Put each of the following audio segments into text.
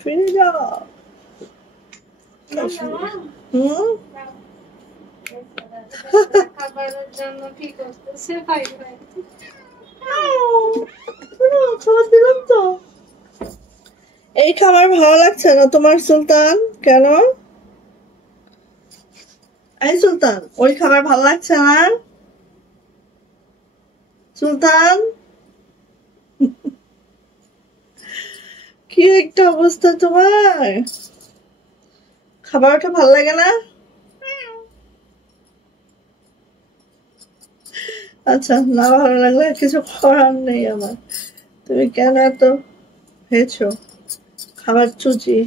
ফিরে যাও। হুম খাবারের জন্য কি করতেছে ভাই ভাই খাবার দিলাম তো। এই খাবার ভালো লাগছে না তোমার সুলতান? কেন এই সুলতান, ওই খাবার ভালো লাগছে না সুলতান? কি একটা অবস্থা তোমার, খাবারটা ভালো লাগে না? আচ্ছা, না ভালো লাগলে কিছু করার নেই আমার। তুমি কেন এত হয়েছো খাবার চুচি?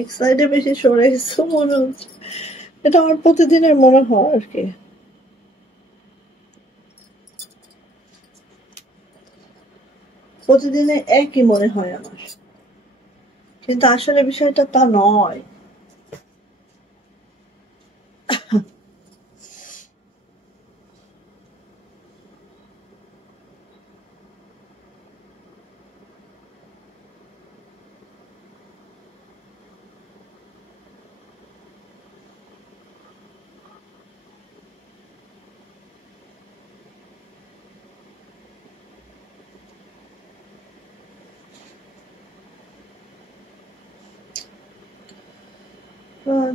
এক সাইডে বেশি সরে গেছো মনে হচ্ছে। এটা আমার প্রতিদিনের মনে হয় আর কি। প্রতিদিনে একই মনে হয় আমার, কিন্তু আসলে বিষয়টা তা নয়।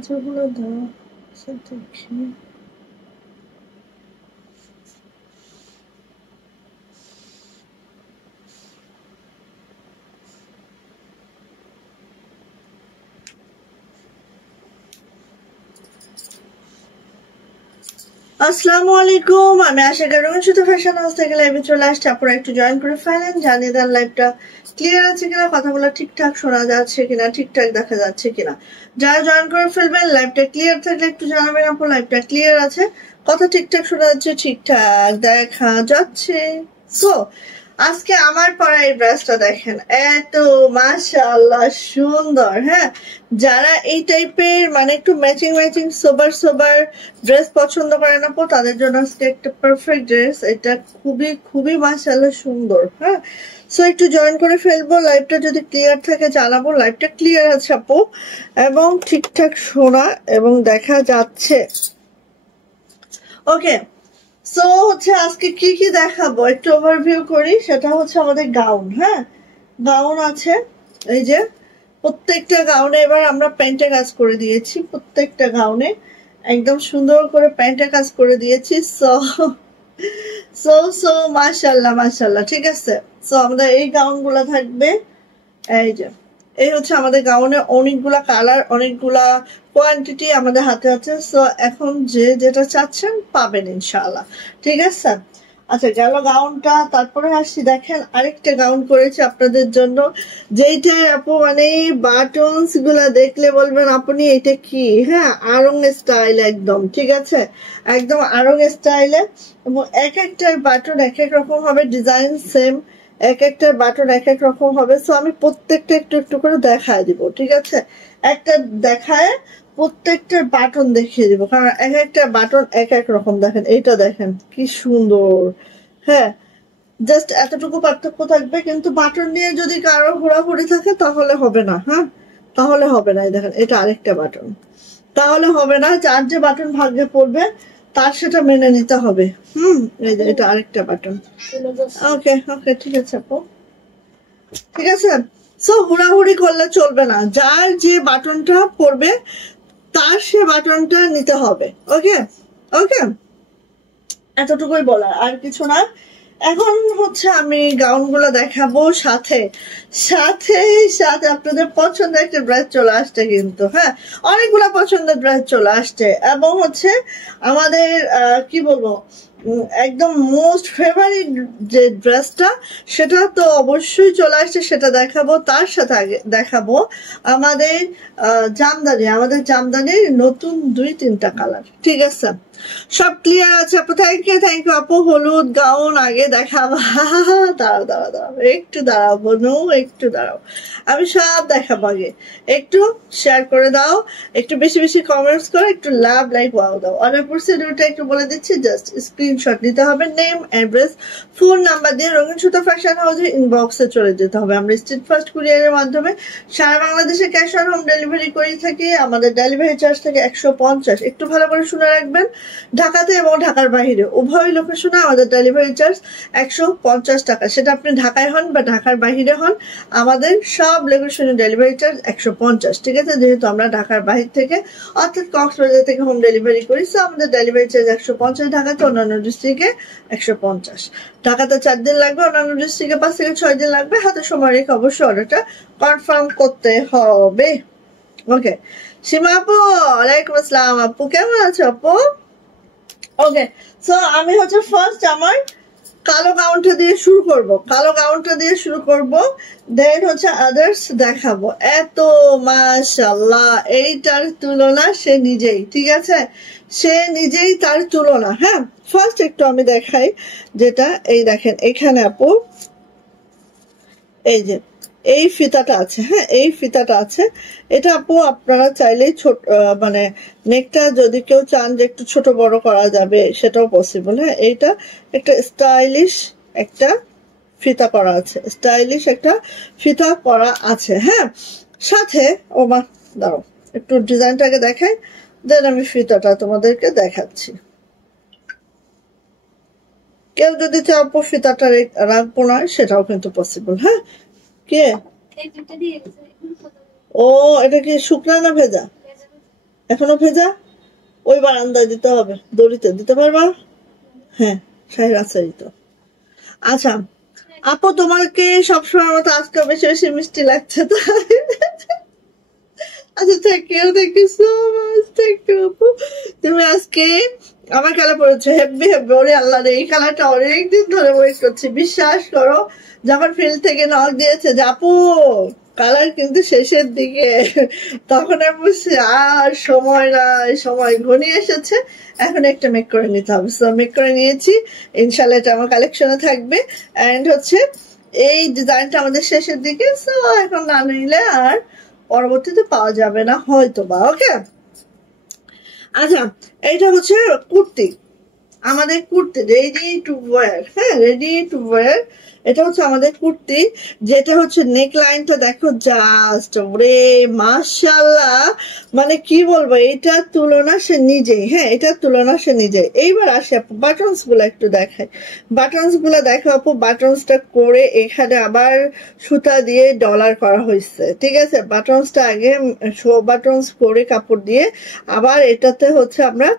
যেগুলো দাও দেখি। আসসালামু আলাইকুম, আমি আশা করি শুধু ফ্যাশন হাউস থেকে লাইভে চলে আসছি। আপনারা একটু জয়েন করে ফেলেন, জানিয়ে দেন লাইভটা ক্লিয়ার আছে কিনা, কথাগুলো ঠিকঠাক শোনা যাচ্ছে কিনা, ঠিকঠাক দেখা যাচ্ছে কিনা। যারা জয়েন করে ফেলবেন, লাইভটা ক্লিয়ার থাকলে একটু জানাবেন আপু লাইভটা ক্লিয়ার আছে, কথা ঠিকঠাক শোনা যাচ্ছে, ঠিকঠাক দেখা যাচ্ছে। সো আজকে আমার পরা এই ড্রেসটা দেখেন, এত মাশাআল্লাহ সুন্দর। হ্যাঁ, যারা এই টাইপের মানে একটু ম্যাচিং ম্যাচিং সোবার সোবার ড্রেস পছন্দ করেন আপু, তাদের জন্য আজকে একটা পারফেক্ট ড্রেস। এটা খুবই খুবই মাশাআল্লাহ সুন্দর। হ্যাঁ, সো একটু জয়েন করে ফেলবো, লাইভটা যদি ক্লিয়ার থাকে জানাবো। লাইভটা ক্লিয়ার আছে আপু এবং ঠিকঠাক শোনা এবং দেখা যাচ্ছে। ওকে, সো হচ্ছে আজকে কি কি দেখাবো একটু ওভারভিউ করি। সেটা হচ্ছে আমাদের গাউন। হ্যাঁ, গাউন আছে এই যে, প্রত্যেকটা গাউনে এবার আমরা প্যান্টে কাজ করে দিয়েছি, প্রত্যেকটা গাউনে একদম সুন্দর করে প্যান্টে কাজ করে দিয়েছি। সো সো সো মাশাআল্লাহ মাশাআল্লাহ, ঠিক আছে। সো আমাদের এই গাউন গুলা থাকবে এই যে, এই হচ্ছে আমাদের গাউনে অনেকগুলা কালার, অনেকগুলা কোয়ান্টিটি আমাদের হাতে আছে। সো এখন যে যেটা চাচ্ছেন পাবেন ইনশাআল্লাহ, ঠিক আছে। আচ্ছা, গেল গাউনটা। তারপরে আসছি, দেখেন আরেকটা গাউন করেছি আপনাদের জন্য, যেইটা আপু মানে বাটনস গুলা দেখলে বলবেন আপনি এটা কি। হ্যাঁ, আড়ং স্টাইল একদম, ঠিক আছে, একদম আড়ং স্টাইলে। এবং এক একটার বাটন এক এক রকম হবে, ডিজাইন সেম, এক একটার বাটন এক এক রকম হবে। সো আমি প্রত্যেকটা একটু একটু করে দেখায় দিব, ঠিক আছে, একটা দেখায় প্রত্যেকটার বাটন দেখিয়ে দিব, কারণ এক একটা বাটন এক এক রকম। দেখেন এইটা, দেখেন কি সুন্দর। হ্যাঁ, জাস্ট এতটুকু পার্থক্য থাকবে, কিন্তু বাটন নিয়ে যদি কারো ঘোরাঘুরি থাকে তাহলে হবে না। হ্যাঁ, তাহলে হবে না। এই দেখেন এটা আরেকটা বাটন, তাহলে হবে না। যার যে বাটন ভাগ্যে পড়বে তার সেটা মেনে নিতে হবে। এই যে এটা আরেকটা বাটন। ওকে ওকে, ঠিক আছে আপু, ঠিক আছে। সো হুড়াহুড়ি করলে চলবে না, যার যে বাটনটা পড়বে তার সে বাটনটা নিতে হবে। ওকে ওকে, এতটুকুই বলার, আর কিছু না। এখন হচ্ছে আমি গাউন গুলো দেখাবো, সাথে সাথে সাথে আপনাদের পছন্দের একটা ড্রেস চলে আসছে কিন্তু। হ্যাঁ, অনেকগুলা পছন্দের ড্রেস চলে আসছে এবং হচ্ছে আমাদের কি বলবো, একদম মোস্ট ফেভারিট যে ড্রেসটা সেটা তো অবশ্যই চলে আসছে, সেটা দেখাবো। তার সাথে আগে দেখাবো আমাদের আমাদের জামদানির নতুন 2-3টা কালার। ঠিক আছে, সব ক্লিয়ার আছে আপু? থ্যাংক ইউ আপু। হলুদ গাউন আগে দেখাবো। দাঁড়াও একটু দাঁড়াও বোনু, একটু দাঁড়াও, আমি সব দেখাবো। আগে একটু শেয়ার করে দাও, একটু বেশি বেশি কমেন্টস করো, একটু লাভ লাইক ওয়াও দাও। অর্ডার প্রসিডিউরটা একটু বলে দিচ্ছি, জাস্ট স্ক্রিনশট নিতে হবে, নেম, অ্যাড্রেস, ফোন নাম্বার দিয়ে রঙিন সুতা ফ্যাশন হাউসের ইনবক্সে চলে যেতে হবে। আমরা স্ট্রিট ফাস্ট কুরিয়ারের মাধ্যমে সারা বাংলাদেশে ক্যাশ অন হোম ডেলিভারি করে থাকি। আমাদের ডেলিভারি চার্জ থাকে 150। একটু ভালো করে শুনে রাখবেন, ঢাকাতে এবং ঢাকার বাইরে উভয় লোকেশনে আমাদের ডেলিভারি চার্জ 150 টাকা। সেটা আপনি ঢাকায় হন বা ঢাকার বাইরে হন, আমাদের সব লোকেশনে ডেলিভারি চার্জ 150। ঠিক আছে, যেহেতু আমরা ঢাকার বাহির থেকে অর্থাৎ কক্সবাজার থেকে হোম ডেলিভারি করি, তো আমাদের ডেলিভারি চার্জ 150। ঢাকাতে, অন্যান্য ডিস্ট্রিক্টে 150। ঢাকাতে 4 দিন লাগবে, অন্যান্য ডিস্ট্রিক্টে 5 থেকে 6 দিন লাগবে। হাতে সময় রেখে অবশ্যই অর্ডারটা কনফার্ম করতে হবে। ওকে, সীমা আপু ওয়ালাইকুম আসসালাম। আপু কেমন আছো আপু? ওকে, সো আমি হচ্ছে ফার্স্ট আমার কালো গাউনটা দিয়ে শুরু করব, দেন হচ্ছে আদার্স দেখাবো। এত মাশাআল্লাহ, এইটার তুলনা সে নিজেই। ঠিক আছে, সে নিজেই তার তুলনা। হ্যাঁ, ফার্স্ট একটু আমি দেখাই, যেটা এই দেখেন এখানে আপু, এই যে এই ফিতাটা আছে। হ্যাঁ, এই ফিতাটা আছে। এটা আপু আপনারা চাইলেই ছোট মানে নেকটা যদি কেউ চান যে একটু ছোট বড় করা যাবে, সেটাও পসিবল। হ্যাঁ, এইটা একটা স্টাইলিশ একটা ফিতা করা আছে, হ্যাঁ, সাথে ও মা দাঁড়াও একটু ডিজাইনটাকে দেখাই, দেন আমি ফিতাটা তোমাদেরকে দেখাচ্ছি। কেউ যদি চাও আপু ফিতাটা রাখবো না, সেটাও কিন্তু পসিবল। হ্যাঁ, কে ও এটা কি শুকনা না ভেজা? এখনো ভেজা? ওই বারান্দায় দিতে হবে, দড়িতে দিতে পারবা? হ্যাঁ, শাড়ির আচারি তো। আচ্ছা আপু, তোমাকে সবসময় মতো আজকে বেশি বেশি মিষ্টি লাগছে তো। আচ্ছা, thank you so much, thank you আপু। তুমি আজকে আমার কালার পরেছো, হেব্বি। ওরে আল্লাহ রে, এই কালারটা অনেকদিন ধরে ওয়েট করছি। বিশ্বাস করো, যখন ফিল্ড থেকে নক দিয়েছে যে আপু কালার কিন্তু শেষের দিকে, তখন আমি বলছি আর সময় নাই, সময় ঘনিয়ে এসেছে, এখন একটা মেক করে নিতে হবে। সো মেক করে নিয়েছি, ইনশাল্লাহ এটা আমার কালেকশনে থাকবে। অ্যান্ড হচ্ছে এই ডিজাইনটা আমাদের শেষের দিকে, সো এখন না নিলে আর পরবর্তীতে পাওয়া যাবে না হয়তো বা। ওকে, আচ্ছা এইটা হচ্ছে কুর্তি, আমাদের কুর্তি রেডি টু ওয়্যার। হ্যাঁ, রেডি টু ওয়্যার, এটা হচ্ছে আমাদের কুর্তি, যেটা হচ্ছে নেক লাইনটা দেখো, জাস্ট ওরে মাশাআল্লাহ, মানে কি বলবো, এটার তুলনা সে নিজেই। হ্যাঁ, এটার তুলনা সে নিজেই। এইবার আসে আপু বাটনস গুলো একটু দেখায়, বাটনস গুলো দেখো আপু, বাটনসটা করে এখানে আবার সুতা দিয়ে ডলার করা হয়েছে। ঠিক আছে, বাটনসটা আগে বাটনস করে কাপড় দিয়ে আবার এটাতে হচ্ছে আমরা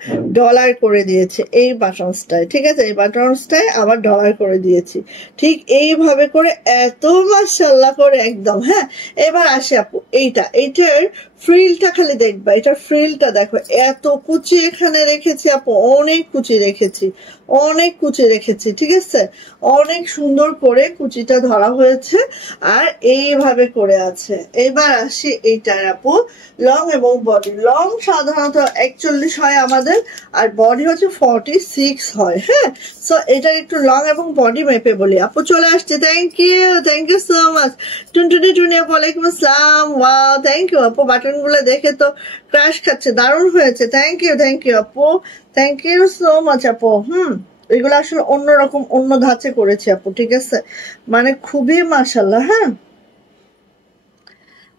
ডলার করে দিয়েছি এই বাটনসটায়। ঠিক আছে, এই বাটনসটায় আবার ডলার করে দিয়েছি, ঠিক এইভাবে করে এত মাশাআল্লাহ করে একদম। হ্যাঁ, এবার আসে আপু এইটার ফ্রিলটা খালি দেখবা, এটার ফ্রিলটা দেখো, এত কুচি এখানে রেখেছি আপু, অনেক কুচি রেখেছি। ঠিক আছে, অনেক সুন্দর করে কুচিটা ধরা হয়েছে আর এইভাবে করে আছে। এবার আসি এইটার আপু লং এবং বডি। লং সাধারণত 41 হয় আমাদের, আর বডি হচ্ছে 46 হয়। হ্যাঁ, সো এটার একটু লং এবং বডি মেপে বলি। আপু চলে আসছে, থ্যাংক ইউ সো মাচ। টুনটুনি আপু ওয়ালাইকুম আসসালাম। ওয়াও, থ্যাংক ইউ আপু, বাটন গুলো দেখে তো ক্রাশ খাচ্ছে, দারুণ হয়েছে। থ্যাংক ইউ আপু, থ্যাংক ইউ সো মাচ আপু। এগুলো আসলে অন্যরকম, অন্য ধাঁচে করেছি আপু। ঠিক আছে, মানে খুবই মাশাআল্লাহ। হ্যাঁ,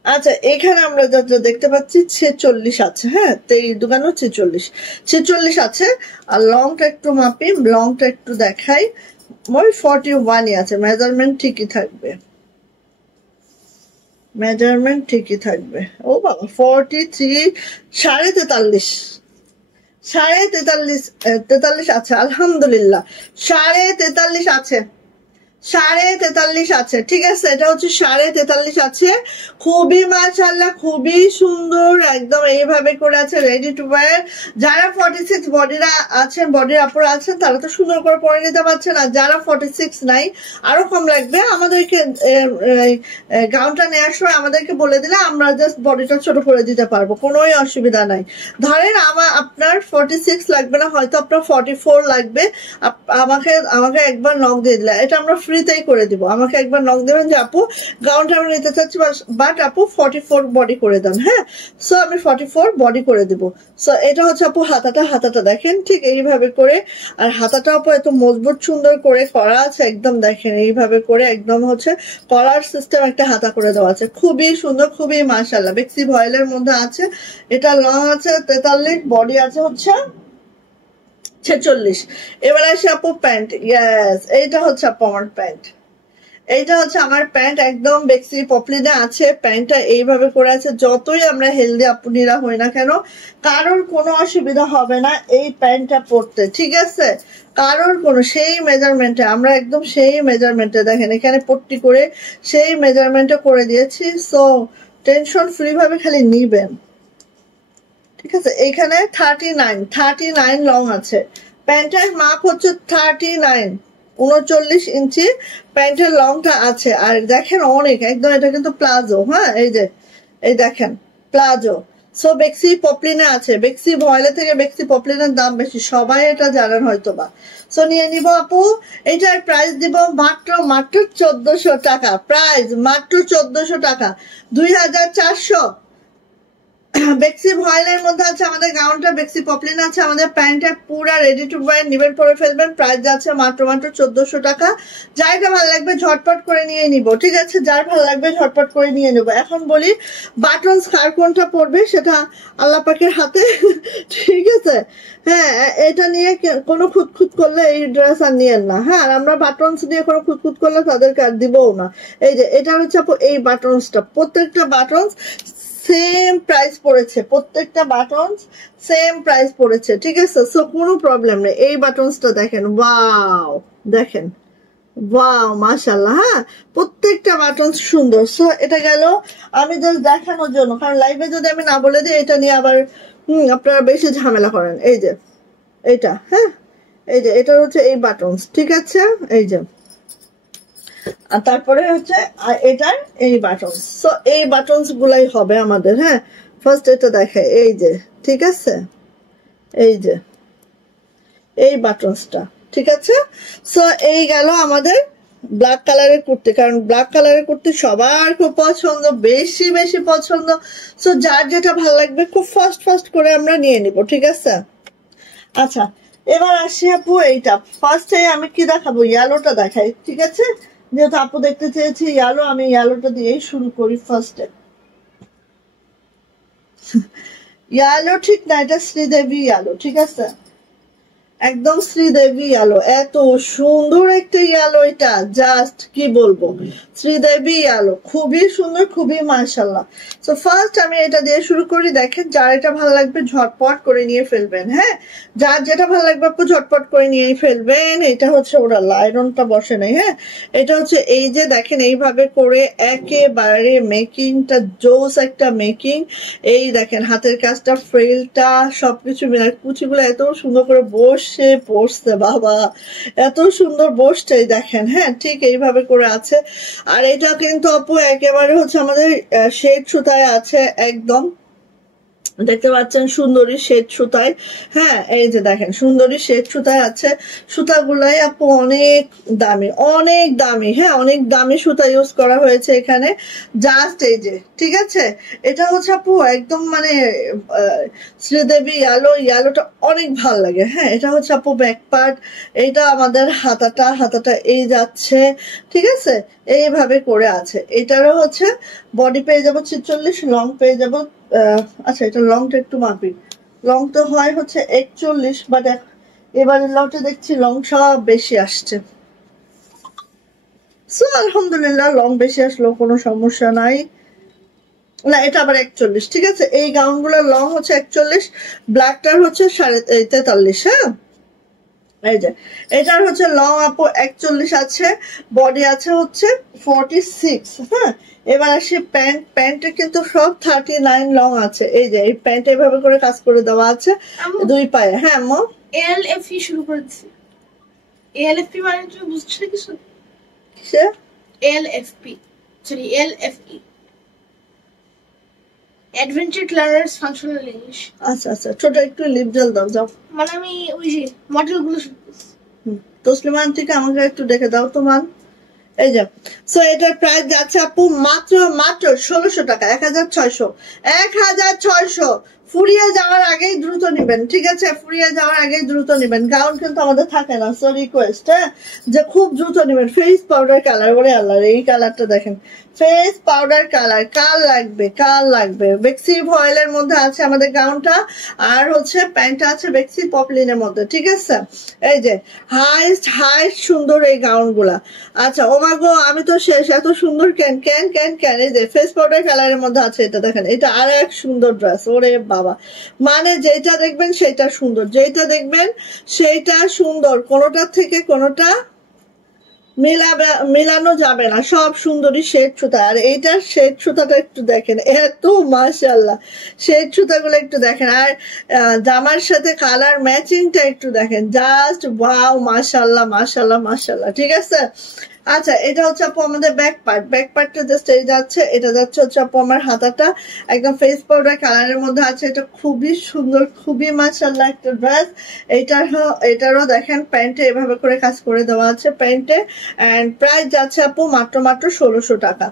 আচ্ছা এখানে আমরা যা দেখতে পাচ্ছি 46 আছে। হ্যাঁ, 23 দোকানো 46 আছে। আর লংটা একটু মাপি, লংটা একটু দেখাই, ওই 41ই আছে। মেজারমেন্ট ঠিকই থাকবে, ও বাবা 43, 43.5 আছে, আলহামদুলিল্লাহ 43.5 আছে। 43.5 আছে, ঠিক আছে, এটা হচ্ছে 43.5 আছে। খুবই মাশাআল্লাহ, খুবই সুন্দর, একদম এইভাবে করে আছে, রেডি টু ওয়্যার। যারা 46 বডিরা আছেন, বডির আপুরা আছেন, তারা তো সুন্দর করে পরে নিতে পারছেন। আর যারা 46 নাই, আরো কম লাগবে, আমাদেরকে গাউনটা নেওয়ার সময় আমাদেরকে বলে দিলে আমরা জাস্ট বডিটা ছোট করে দিতে পারবো, কোনোই অসুবিধা নাই। ধরেন আপনার 46 লাগবে না, হয়তো আপনার 44 লাগবে, আমাকে একবার নক দিয়ে দিলে এটা আমরা ফ্রিতেই করে দিব। আমাকে একবার নক দেবেন যে আপু গাউনটা আমি নিতে চাচ্ছি, বাট আপু 44 বডি করে দেন। হ্যাঁ, সো আমি 44 বডি করে দিব। সো এটা হচ্ছে আপু হাতাটা দেখেন ঠিক এইভাবে করে। আর হাতাটা আপু এত মজবুত সুন্দর করে করা আছে, একদম দেখেন এইভাবে করে, একদম হচ্ছে কলার সিস্টেম একটা হাতা করে দেওয়া আছে, খুবই সুন্দর, খুবই মাশাআল্লাহ। বেক্সি ভয়েলের মধ্যে আছে, এটা লং আছে 43, বডি আছে হচ্ছে 46। এবার আসি আপু প্যান্ট। ইয়েস, এইটা হচ্ছে আপু আমার প্যান্ট, এইটা হচ্ছে আমার প্যান্ট, একদম বেক্সি পপলিনে আছে। প্যান্টটা এইভাবে করে আছে, যতই আমরা হেলদি আপুনিরা হই না কেন, কারোর কোনো অসুবিধা হবে না এই প্যান্টটা পরতে, ঠিক আছে? কারোর কোনো, সেই মেজারমেন্টে আমরা একদম সেই মেজারমেন্টে দেখেন এখানে পট্টি করে সেই মেজারমেন্টে করে দিয়েছি। সো টেনশন ফ্রি ভাবে খালি নিবেন, ঠিক আছে? এখানে 39 লং আছে, প্যান্টের মাপ হচ্ছে 39, 39 ইঞ্চি প্যান্টের লংটা আছে। আর দেখেন অনেক, একদম এটা কিন্তু প্লাজো। হ্যাঁ, এই দেখেন প্লাজো। সো বেক্সি পপলিনে আছে, বেক্সি ভয়েলে থেকে বেক্সি পপলিনের দাম বেশি, সবাই এটা জানেন হয়তো বা। সো নিয়ে নিব আপু, এটার প্রাইস দিব মাত্র 1400 টাকা, প্রাইস মাত্র 1400 টাকা, 2400। বেক্সি ভয়েলের মধ্যে আছে আমাদের গাউনটা, বেক্সি পপলিন আছে আমাদের প্যান্টটা, পুরা রেডি টু ওয়্যার, নিবেন পরে ফেলবেন। প্রাইস যাচ্ছে মাত্র 1400 টাকা। যাইটা ভালো লাগবে ঝটপট করে নিয়ে নিব, ঠিক আছে? যার ভালো লাগবে ঝটপট করে নিয়ে নেবো। এখন বলি বাটনস কার কোনটা পড়বে সেটা আল্লাহ পাকের হাতে, ঠিক আছে? হ্যাঁ, এটা নিয়ে কোনো খুঁতখুত করলে এই ড্রেস আর নিয়েন না। হ্যাঁ, আর আমরা বাটনস নিয়ে কোনো খুঁতখুত করলে তাদেরকে আর দিবও না। এই যে এটা হচ্ছে এই বাটনসটা, প্রত্যেকটা বাটনস সেম প্রাইস পড়েছে, প্রত্যেকটা বাটনস সেম প্রাইস পড়েছে, ঠিক আছে? সো কোনো প্রবলেম নেই। এই বাটনসটা দেখেন, ওয়াও, দেখেন ওয়াও, মাশাআল্লাহ। হ্যাঁ, প্রত্যেকটা বাটনস সুন্দর। সো এটা গেল আমি জাস্ট দেখানোর জন্য, কারণ লাইভে যদি আমি না বলে দিই এটা নিয়ে আবার আপনারা বেশি ঝামেলা করেন। এই যে এটা, হ্যাঁ, এই যে এটা হচ্ছে এই বাটনস, ঠিক আছে? এই যে, আর তারপরে হচ্ছে এটার এই বাটনস। সো এই বাটনস গুলাই হবে আমাদের। হ্যাঁ, ফার্স্ট এটা দেখে, এই যে, ঠিক আছে? এই যে এই বাটনসটা, ঠিক আছে? সো এই গেল আমাদের ব্ল্যাক কালারের কুর্তি, কারণ ব্ল্যাক কালারের কুর্তি সবার খুব পছন্দ, বেশি বেশি পছন্দ। সো যার যেটা ভালো লাগবে খুব ফাস্ট করে আমরা নিয়ে নিব, ঠিক আছে? আচ্ছা, এবার আসি আপু এইটা। ফার্স্টে আমি কি দেখাবো, ইয়েলোটা দেখাই, ঠিক আছে? যেহেতু আপু দেখতে চেয়েছি ইয়েলো, আমি ইয়েলোটা দিয়েই শুরু করি ফার্স্টে। ইয়েলো ঠিক না, এটা শ্রীদেবী ইয়েলো, ঠিক আছে? একদম শ্রীদেবী ইয়েলো, এত সুন্দর একটা ইয়েলো, এটা জাস্ট কি বলবো, শ্রীদেবী ইয়েলো, খুবই সুন্দর, খুবই মাশাআল্লাহ। সো ফার্স্ট আমি এটা দিয়ে শুরু করি। দেখেন, যার এটা ভালো লাগবে ঝটপট করে নিয়ে ফেলবেন। হ্যাঁ, যার যেটা ভালো লাগবে আপু ঝটপট করে নিয়ে ফেলবেন। এটা হচ্ছে ওরা আয়রনটা বসে নাই। হ্যাঁ, এটা হচ্ছে এই যে দেখেন এইভাবে করে একেবারে মেকিংটা জোস একটা মেকিং। এই দেখেন হাতের কাজটা, ফ্রিলটা, সবকিছু কুচিগুলো এত সুন্দর করে বসে পড়ছে, বাবা এত সুন্দর বসছে, দেখেন। হ্যাঁ, ঠিক এইভাবে করে আছে। আর এটা কিন্তু আপু একেবারে হচ্ছে আমাদের শেড সুতায় আছে, একদম দেখতে পাচ্ছেন সুন্দরী শেড সুতায়। হ্যাঁ, এই যে দেখেন সুন্দরী শেড সুতায় আছে। সুতাগুলাই আপু অনেক দামি, অনেক দামি। হ্যাঁ, অনেক দামি সুতা ইউজ করা হয়েছে এখানে, জাস্ট এই যে, ঠিক আছে? এটা হচ্ছে আপু একদম মানে শ্রীদেবী ইয়েলোটা অনেক ভাল লাগে। হ্যাঁ, এটা হচ্ছে আপু ব্যাক পার্ট, এইটা আমাদের হাতাটা এই যাচ্ছে, ঠিক আছে? এইভাবে করে আছে। এটারও হচ্ছে বডি পেয়ে যাবো 46, লং পেয়ে যাবো আচ্ছা এটা লংটা একটু মাপি, লং তো হয় হচ্ছে 41, বাট এবারে লংটা দেখছি লং সব বেশি আসছে। সো আলহামদুলিল্লাহ, লং বেশি আসলেও কোনো সমস্যা নাই। না, এটা আবার 41, ঠিক আছে? এই গাউন গুলোর লং হচ্ছে 41, ব্ল্যাকটার হচ্ছে 43। হ্যাঁ, এই যে এটার হচ্ছে লং আপু 41 আছে, বডি আছে হচ্ছে 46। হ্যাঁ, এবার আসি প্যান্ট। প্যান্টে কিন্তু সব 39 লং আছে। এই যে এই প্যান্ট এভাবে করে কাজ করে দেওয়া আছে দুই পায়ে। হ্যাঁ আম্মু, এলএফই শুরু করে দিছি। এলএফপি মানে তুমি বুঝছো কিছু? কিসে? LFP, sorry LFE, adventure learners functional English. আচ্ছা আচ্ছা, ছোট একটু লিপ জেল দাও যাও। মানে আমি ওই যে মডেলগুলো শিখতেছি। তসলিমা আন্টিকে আমাকে একটু দেখে দাও তোমার। এই যে সো এটার প্রাইস যাচ্ছে আপু মাত্র 1600 টাকা, 1600। ফুরিয়ে যাওয়ার আগেই দ্রুত নিবেন, ঠিক আছে? ফুরিয়ে যাওয়ার আগেই দ্রুত নিবেন। গাউন কিন্তু আমাদের থাকে না, সো রিকোয়েস্ট, হ্যাঁ, যে খুব দ্রুত নিবেন। ফেস পাউডার কালার, ওরে আল্লাহ, এই কালারটা দেখেন, ফেস পাউডার কালার। কার লাগবে, কার লাগবে? বেক্সি ভয়েলের মধ্যে আছে আমাদের গাউনটা, আর হচ্ছে প্যান্টটা আছে বেক্সি পপলিনের মধ্যে, ঠিক আছে? এই যে হাইস্ট সুন্দর এই গাউন গুলা। আচ্ছা ওমাগো, আমি তো শেষ, এত সুন্দর কেন কেন কেন কেন। এই যে ফেস পাউডার কালারের মধ্যে আছে, এটা দেখেন, এটা আর এক সুন্দর ড্রেস। ওরে বাবা, মানে যেটা দেখবেন সেটা সুন্দর, যেটা দেখবেন সেইটা সুন্দর, কোনোটার থেকে কোনোটা মিলানো যাবে না, সব সুন্দরী শেড সুতা। আর এইটার শেড সুতাটা একটু দেখেন, এত মাশাআল্লাহ, শেড সুতাগুলো একটু দেখেন। আর জামার সাথে কালার ম্যাচিংটা একটু দেখেন, জাস্ট ওয়াও, মাশাআল্লাহ মাশাআল্লাহ মাশাআল্লাহ, ঠিক আছে? আচ্ছা, এটা হচ্ছে আপু আমাদের ব্যাক পার্ট। ব্যাক পার্টটা জাস্ট এই যাচ্ছে, এটা যাচ্ছে হচ্ছে আপু আমার হাতাটা, একদম ফেস পাউডার কালারের মধ্যে আছে। এটা খুবই সুন্দর, খুবই মাশাআল্লাহ একটা ড্রেস। এটারও দেখেন প্যান্টে এভাবে করে কাজ করে দেওয়া আছে প্যান্টে। এন্ড প্রাইস যাচ্ছে আপু মাত্র 1600 টাকা।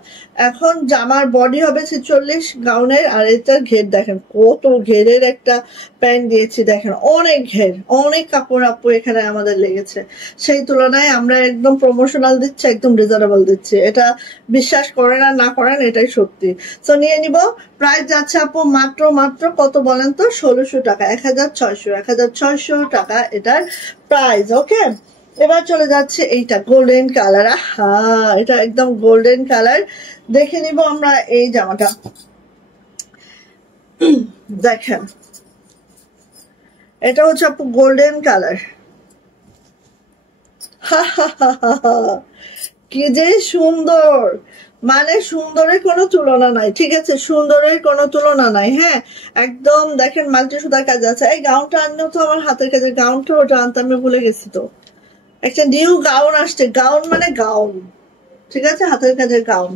এখন জামার বডি হবে 46 গাউনের, আর এটার ঘের দেখেন, কত ঘেরের একটা প্যান্ট দিয়েছি দেখেন, অনেক ঘের, অনেক কাপড় আপু এখানে আমাদের লেগেছে। সেই তুলনায় আমরা একদম প্রমোশনাল দিচ্ছি, একদম রিজনেবল দিচ্ছি। এটা বিশ্বাস করেন আর না করেন, এটাই সত্যি। তো নিয়ে নিব। প্রাইস যাচ্ছে আপু মাত্র কত বলেন তো? 1600 টাকা, 1600 টাকা এটার প্রাইস। ওকে, এবার চলে যাচ্ছে এইটা গোল্ডেন কালার। হ্যাঁ, এটা একদম গোল্ডেন কালার। দেখে নিব আমরা এই জামাটা। দেখেন, এটা হচ্ছে আপু গোল্ডেন কালার। কি যে সুন্দর, মানে সুন্দরের কোনো তুলনা নাই, ঠিক আছে? সুন্দরের কোনো তুলনা নাই। হ্যাঁ, একদম দেখেন মাল্টি সুতার কাজ আছে। এই গাউনটা আনলেও তো আমার হাতের কাজের গাউনটা, ওটা আনতে আমি ভুলে গেছি। তো একটা নিউ গাউন আসছে, গাউন মানে গাউন, ঠিক আছে? হাতের কাজের গাউন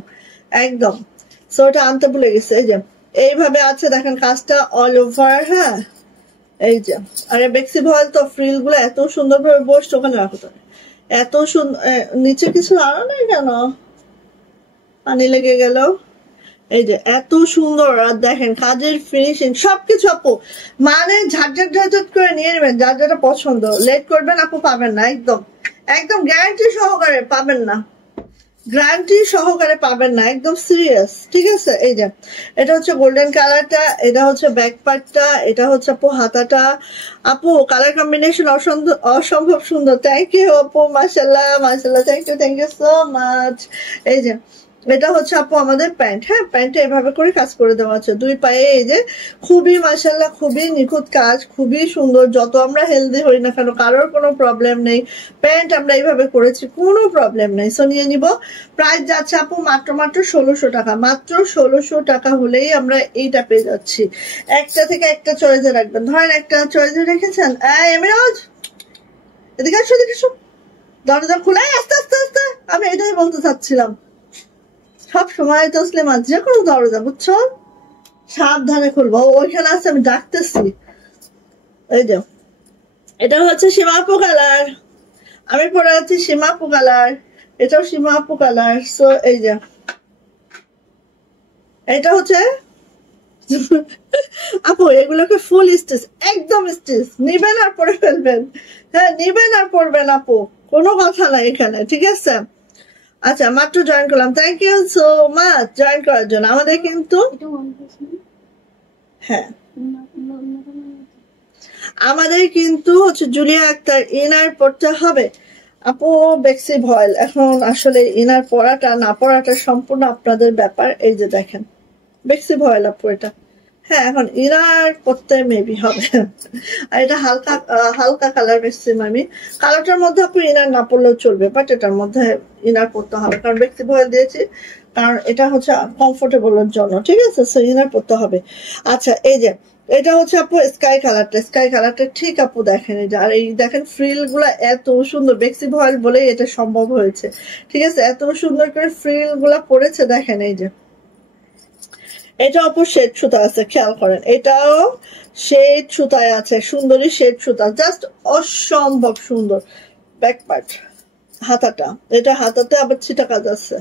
একদম। সো ওটা আনতে ভুলে গেছে। এই যে এইভাবে আছে দেখেন কাজটা অল ওভার। হ্যাঁ, এই যে, আরে বেক্সি ভয়েল তো ফ্রিল গুলো এত সুন্দর ভাবে বসছে, ওখানে রাখো তো। এত সুন্দর, নিচে কিছু আনো নাই কেন? পানি লেগে গেল। এই যে এত সুন্দর, আর দেখেন কাজের ফিনিশিং সবকিছু আপু, মানে ঝাঁঝাট করে নিয়ে নেবেন, যার যেটা পছন্দ। লেট করবেন আপু, পাবেন না, একদম একদম গ্যারান্টি সহকারে পাবেন না, গ্যারান্টি সহকারে পাবেন না, একদম সিরিয়াস, ঠিক আছে? এই যে এটা হচ্ছে গোল্ডেন কালারটা, এটা হচ্ছে ব্যাক পার্টটা, এটা হচ্ছে আপু হাতাটা। আপু কালার কম্বিনেশন অসম্ভব সুন্দর। থ্যাংক ইউ আপু, মাশাআল্লাহ মাশাআল্লাহ, থ্যাংক ইউ সো মাচ। এই যে এটা হচ্ছে আপু আমাদের প্যান্ট। হ্যাঁ, প্যান্টে এভাবে করে কাজ করে দেওয়া আছে দুই পায়ে। এই যে খুবই মাশাআল্লাহ, খুবই নিখুঁত কাজ, খুবই সুন্দর। যত আমরা হেলদি হই না কেন, কারোর কোনো প্রবলেম নেই। প্যান্ট আমরা এইভাবে করেছি, কোনো প্রবলেম নেই। সো নিয়ে নিব। প্রাইস যাচ্ছে আপু মাত্র 1600 টাকা। মাত্র 1600 টাকা হলেই আমরা এইটা পেয়ে যাচ্ছি। একটা থেকে একটা চয়েসে রাখবেন। ধরেন একটা চয়েসে রেখেছেন, এমরাজ এদিকে আসো, এদিকে আসো, দরজা খুলে আস্তে আস্তে আস্তে, আমি এটাই বলতে চাচ্ছিলাম। সব সময় তো তসলিমা যে কোনো দরজা, বুঝছো, সাবধানে খুলবো। ওইখানে আছে, আমি ডাকতেছি। এই যে এটা হচ্ছে সীমাপু কালার, আমি পরে আছি সীমাপু কালার, এটাও সীমাপু কালার। সো এই যে এটা হচ্ছে আপু, এগুলোকে ফুল স্টিচ, একদম স্টিচ নিবেন আর পরে ফেলবেন। হ্যাঁ, নিবেন আর পরবেন আপু, কোনো কথা নাই এখানে, ঠিক আছে? আচ্ছা, মাত্র জয়েন করলাম, thank you so much join করার জন্য। আমাদের কিন্তু হ্যাঁ, আমাদের কিন্তু হচ্ছে জুলিয়া আক্তার ইনার পড়তে হবে আপু, বেক্সি ভয়েল। এখন আসলে ইনার পড়াটা না পড়াটা সম্পূর্ণ আপনাদের ব্যাপার। এই যে দেখেন বেক্সি ভয়েল আপু, এটা হ্যাঁ এখন ইনার করতে মেবি হবে। আর এটা হালকা হালকা কালার বেশি আমি কালারটার মধ্যে আপু ইনার না পড়লেও চলবে, বাট এটার মধ্যে ইনার পড়তে হবে কারণ ব্যক্তি ভয় দিয়েছি, কারণ এটা হচ্ছে কমফোর্টেবলের জন্য, ঠিক আছে? সো ইনার পড়তে হবে। আচ্ছা এই যে এটা হচ্ছে আপু স্কাই কালারটা ঠিক আপু দেখেন এই যে, আর এই দেখেন ফ্রিল গুলা এত সুন্দর, বেক্সি ভয়েল বলেই এটা সম্ভব হয়েছে, ঠিক আছে? এত সুন্দর করে ফ্রিল গুলা পড়েছে দেখেন এই যে। এটা অপর শেড সুতা আছে, খেয়াল করেন, এটাও শেড সুতায় আছে, সুন্দরী শেড সুতা, জাস্ট অসম্ভব সুন্দর। ব্যাক পার্ট হাতাটা, এটা হাতাতে আবার ছিটা কাজ আছে।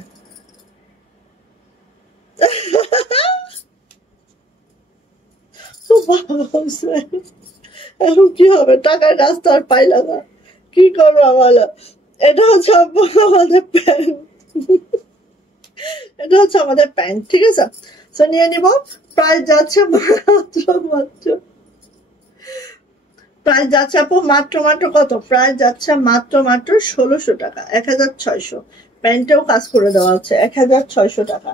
এখন কি হবে, টাকার রাস্তা আর পাইলাম না, কি করবো বলো? এটা হচ্ছে আমাদের প্যান্ট, এটা হচ্ছে আমাদের প্যান্ট, ঠিক আছে? তো নিয়ে নিব। প্রাইস যাচ্ছে মাত্র প্রাইস যাচ্ছে আপু মাত্র কত? প্রাইস যাচ্ছে মাত্র 1600 টাকা, 1600। প্যান্টেও কাজ করে দেওয়া আছে, 1600 টাকা।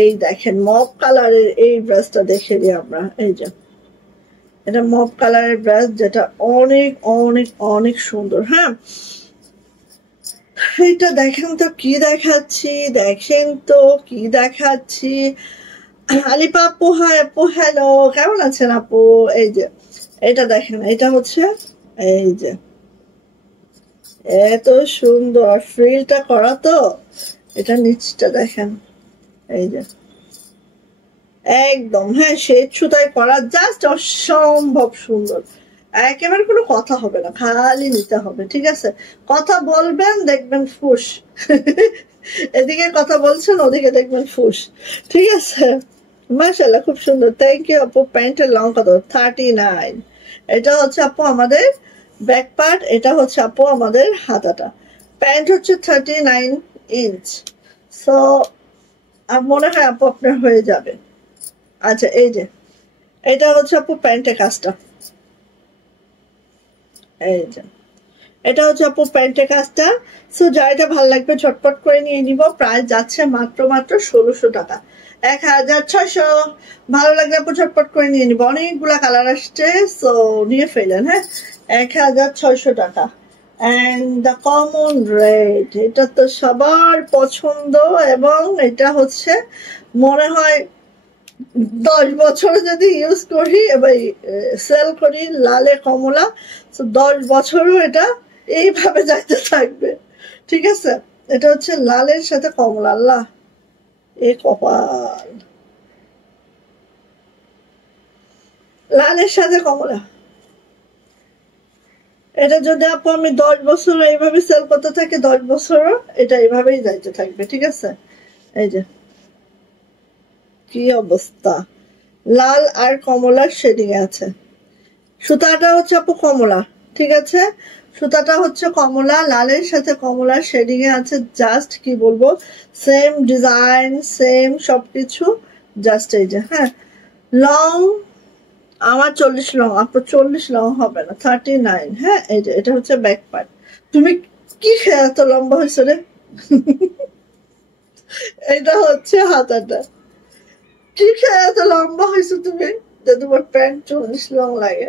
এই দেখেন মপ কালারের এই ড্রেসটা দেখে দিই আমরা, এই যে এটা মপ কালারের ড্রেস, যেটা অনেক অনেক অনেক সুন্দর। হ্যাঁ এটা দেখেন তো কি দেখাচ্ছি, দেখেন তো কি দেখাচ্ছি। আলিপা আপু, হাই আপু, হ্যালো, কেমন আছেন আপু? এই যে এটা দেখেন, এটা হচ্ছে এই যে এত সুন্দর ফ্রিলটা করা তো, এটা নিচটা দেখেন এই যে একদম, হ্যাঁ শেড সুতায় করা, জাস্ট অসম্ভব সুন্দর। একেবারে কোনো কথা হবে না, খালি নিতে হবে, ঠিক আছে? কথা বলবেন দেখবেন ফুস, এদিকে কথা বলছেন ওদিকে দেখবেন ফুস, ঠিক আছে? মাশাআল্লাহ খুব সুন্দর, থ্যাংক ইউ আপু। প্যান্টের লং কত? 39। এটা হচ্ছে আপু আমাদের ব্যাক পার্ট, এটা হচ্ছে আপু আমাদের হাতাটা। প্যান্ট হচ্ছে 39 ইঞ্চ। সো মনে হয় আপু আপনার হয়ে যাবে। আচ্ছা এই যে এটা হচ্ছে আপু প্যান্টের কাজটা, এই যে এটা হচ্ছে আপু প্যান্টের কাজটা। সো যাইটা ভালো লাগবে ঝটপট করে নিয়ে নিব। প্রাইস যাচ্ছে মাত্র 1600 টাকা, 1600। ভালো লাগলে আপু ঝটপট করে নিয়ে নিব, অনেকগুলা কালার আসছে, সো নিয়ে ফেলেন। হ্যাঁ 1600 টাকা। অ্যান্ড দ্য কমন রেড, এটা তো সবার পছন্দ, এবং এটা হচ্ছে মনে হয় 10 বছর যদি ইউজ করি এবার সেল করি লালে কমলা, তো 10 বছরও এটা এইভাবে যাইতে থাকবে, ঠিক আছে? এটা হচ্ছে লালের সাথে কমলা, আল্লাহ এ কপাল, লালের সাথে কমলা। এটা যদি আপু আমি 10 বছর এইভাবে সেল করতে থাকি, 10 বছরও এটা এইভাবেই যাইতে থাকবে, ঠিক আছে? এই যে কি অবস্থা, লাল আর কমলার শেডিং আছে। সুতাটা হচ্ছে আপু কমলা, ঠিক আছে? সুতাটা হচ্ছে কমলা, লালের সাথে কমলার শেডিং এ আছে, জাস্ট কি বলবো, সেম ডিজাইন সেম সবকিছু, জাস্ট এই যে। হ্যাঁ লং আমার 40 লং, আপনার 40 লং হবে না, 39। হ্যাঁ এই যে এটা হচ্ছে ব্যাক পার্ট। তুমি কি খেয়ে এত লম্বা হয়েছে রে? এটা হচ্ছে হাতাটা, কি খেয়ে এত লম্বা হয়েছে তুমি যে তোমার প্যান্ট 40 লং লাগে?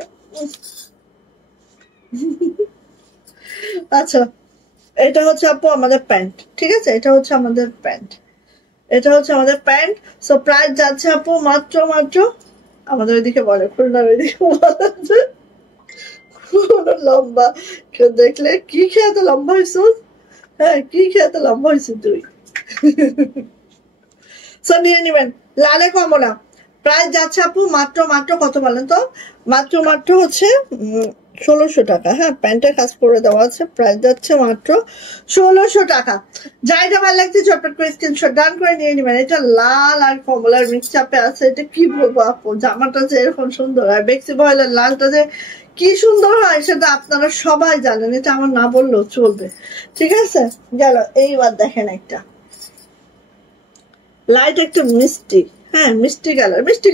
আচ্ছা এটা হচ্ছে আপু আমাদের প্যান্ট, ঠিক আছে? এটা হচ্ছে আমাদের প্যান্ট, এটা হচ্ছে আমাদের প্যান্ট। সো প্রাইস যাচ্ছে আপু মাত্র আমাদের ওইদিকে বলে, খুলনার ওইদিকে বলে লম্বা কেউ দেখলে কি খেয়ে এত লম্বা হয়েছ? হ্যাঁ কি খেয়ে এত লম্বা হয়েছে তুই? সো নিয়ে নিবেন লালে কমলা। প্রাইস যাচ্ছে আপু মাত্র কত বলেন তো? মাত্র হচ্ছে 1600 টাকা। হ্যাঁ প্যান্টের কাজ করে দেওয়া আছে, প্রাইস যাচ্ছে মাত্র 1600 টাকা। যাইটা ভালো লাগছে ঝটপট করে স্ক্রিনশট ডান করে নিয়ে নিবেন। এটা লাল আর কমলার মিক্স চাপে আছে, এটা কি বলবো আপু, জামাটা যে এরকম সুন্দর, আর বেক্সি বয়েলের লালটা যে কি সুন্দর হয় সেটা আপনারা সবাই জানেন, এটা আমার না বললেও চলবে, ঠিক আছে? গেল। এইবার দেখেন একটা লাইট একটা মিষ্টি, হ্যাঁ মিষ্টি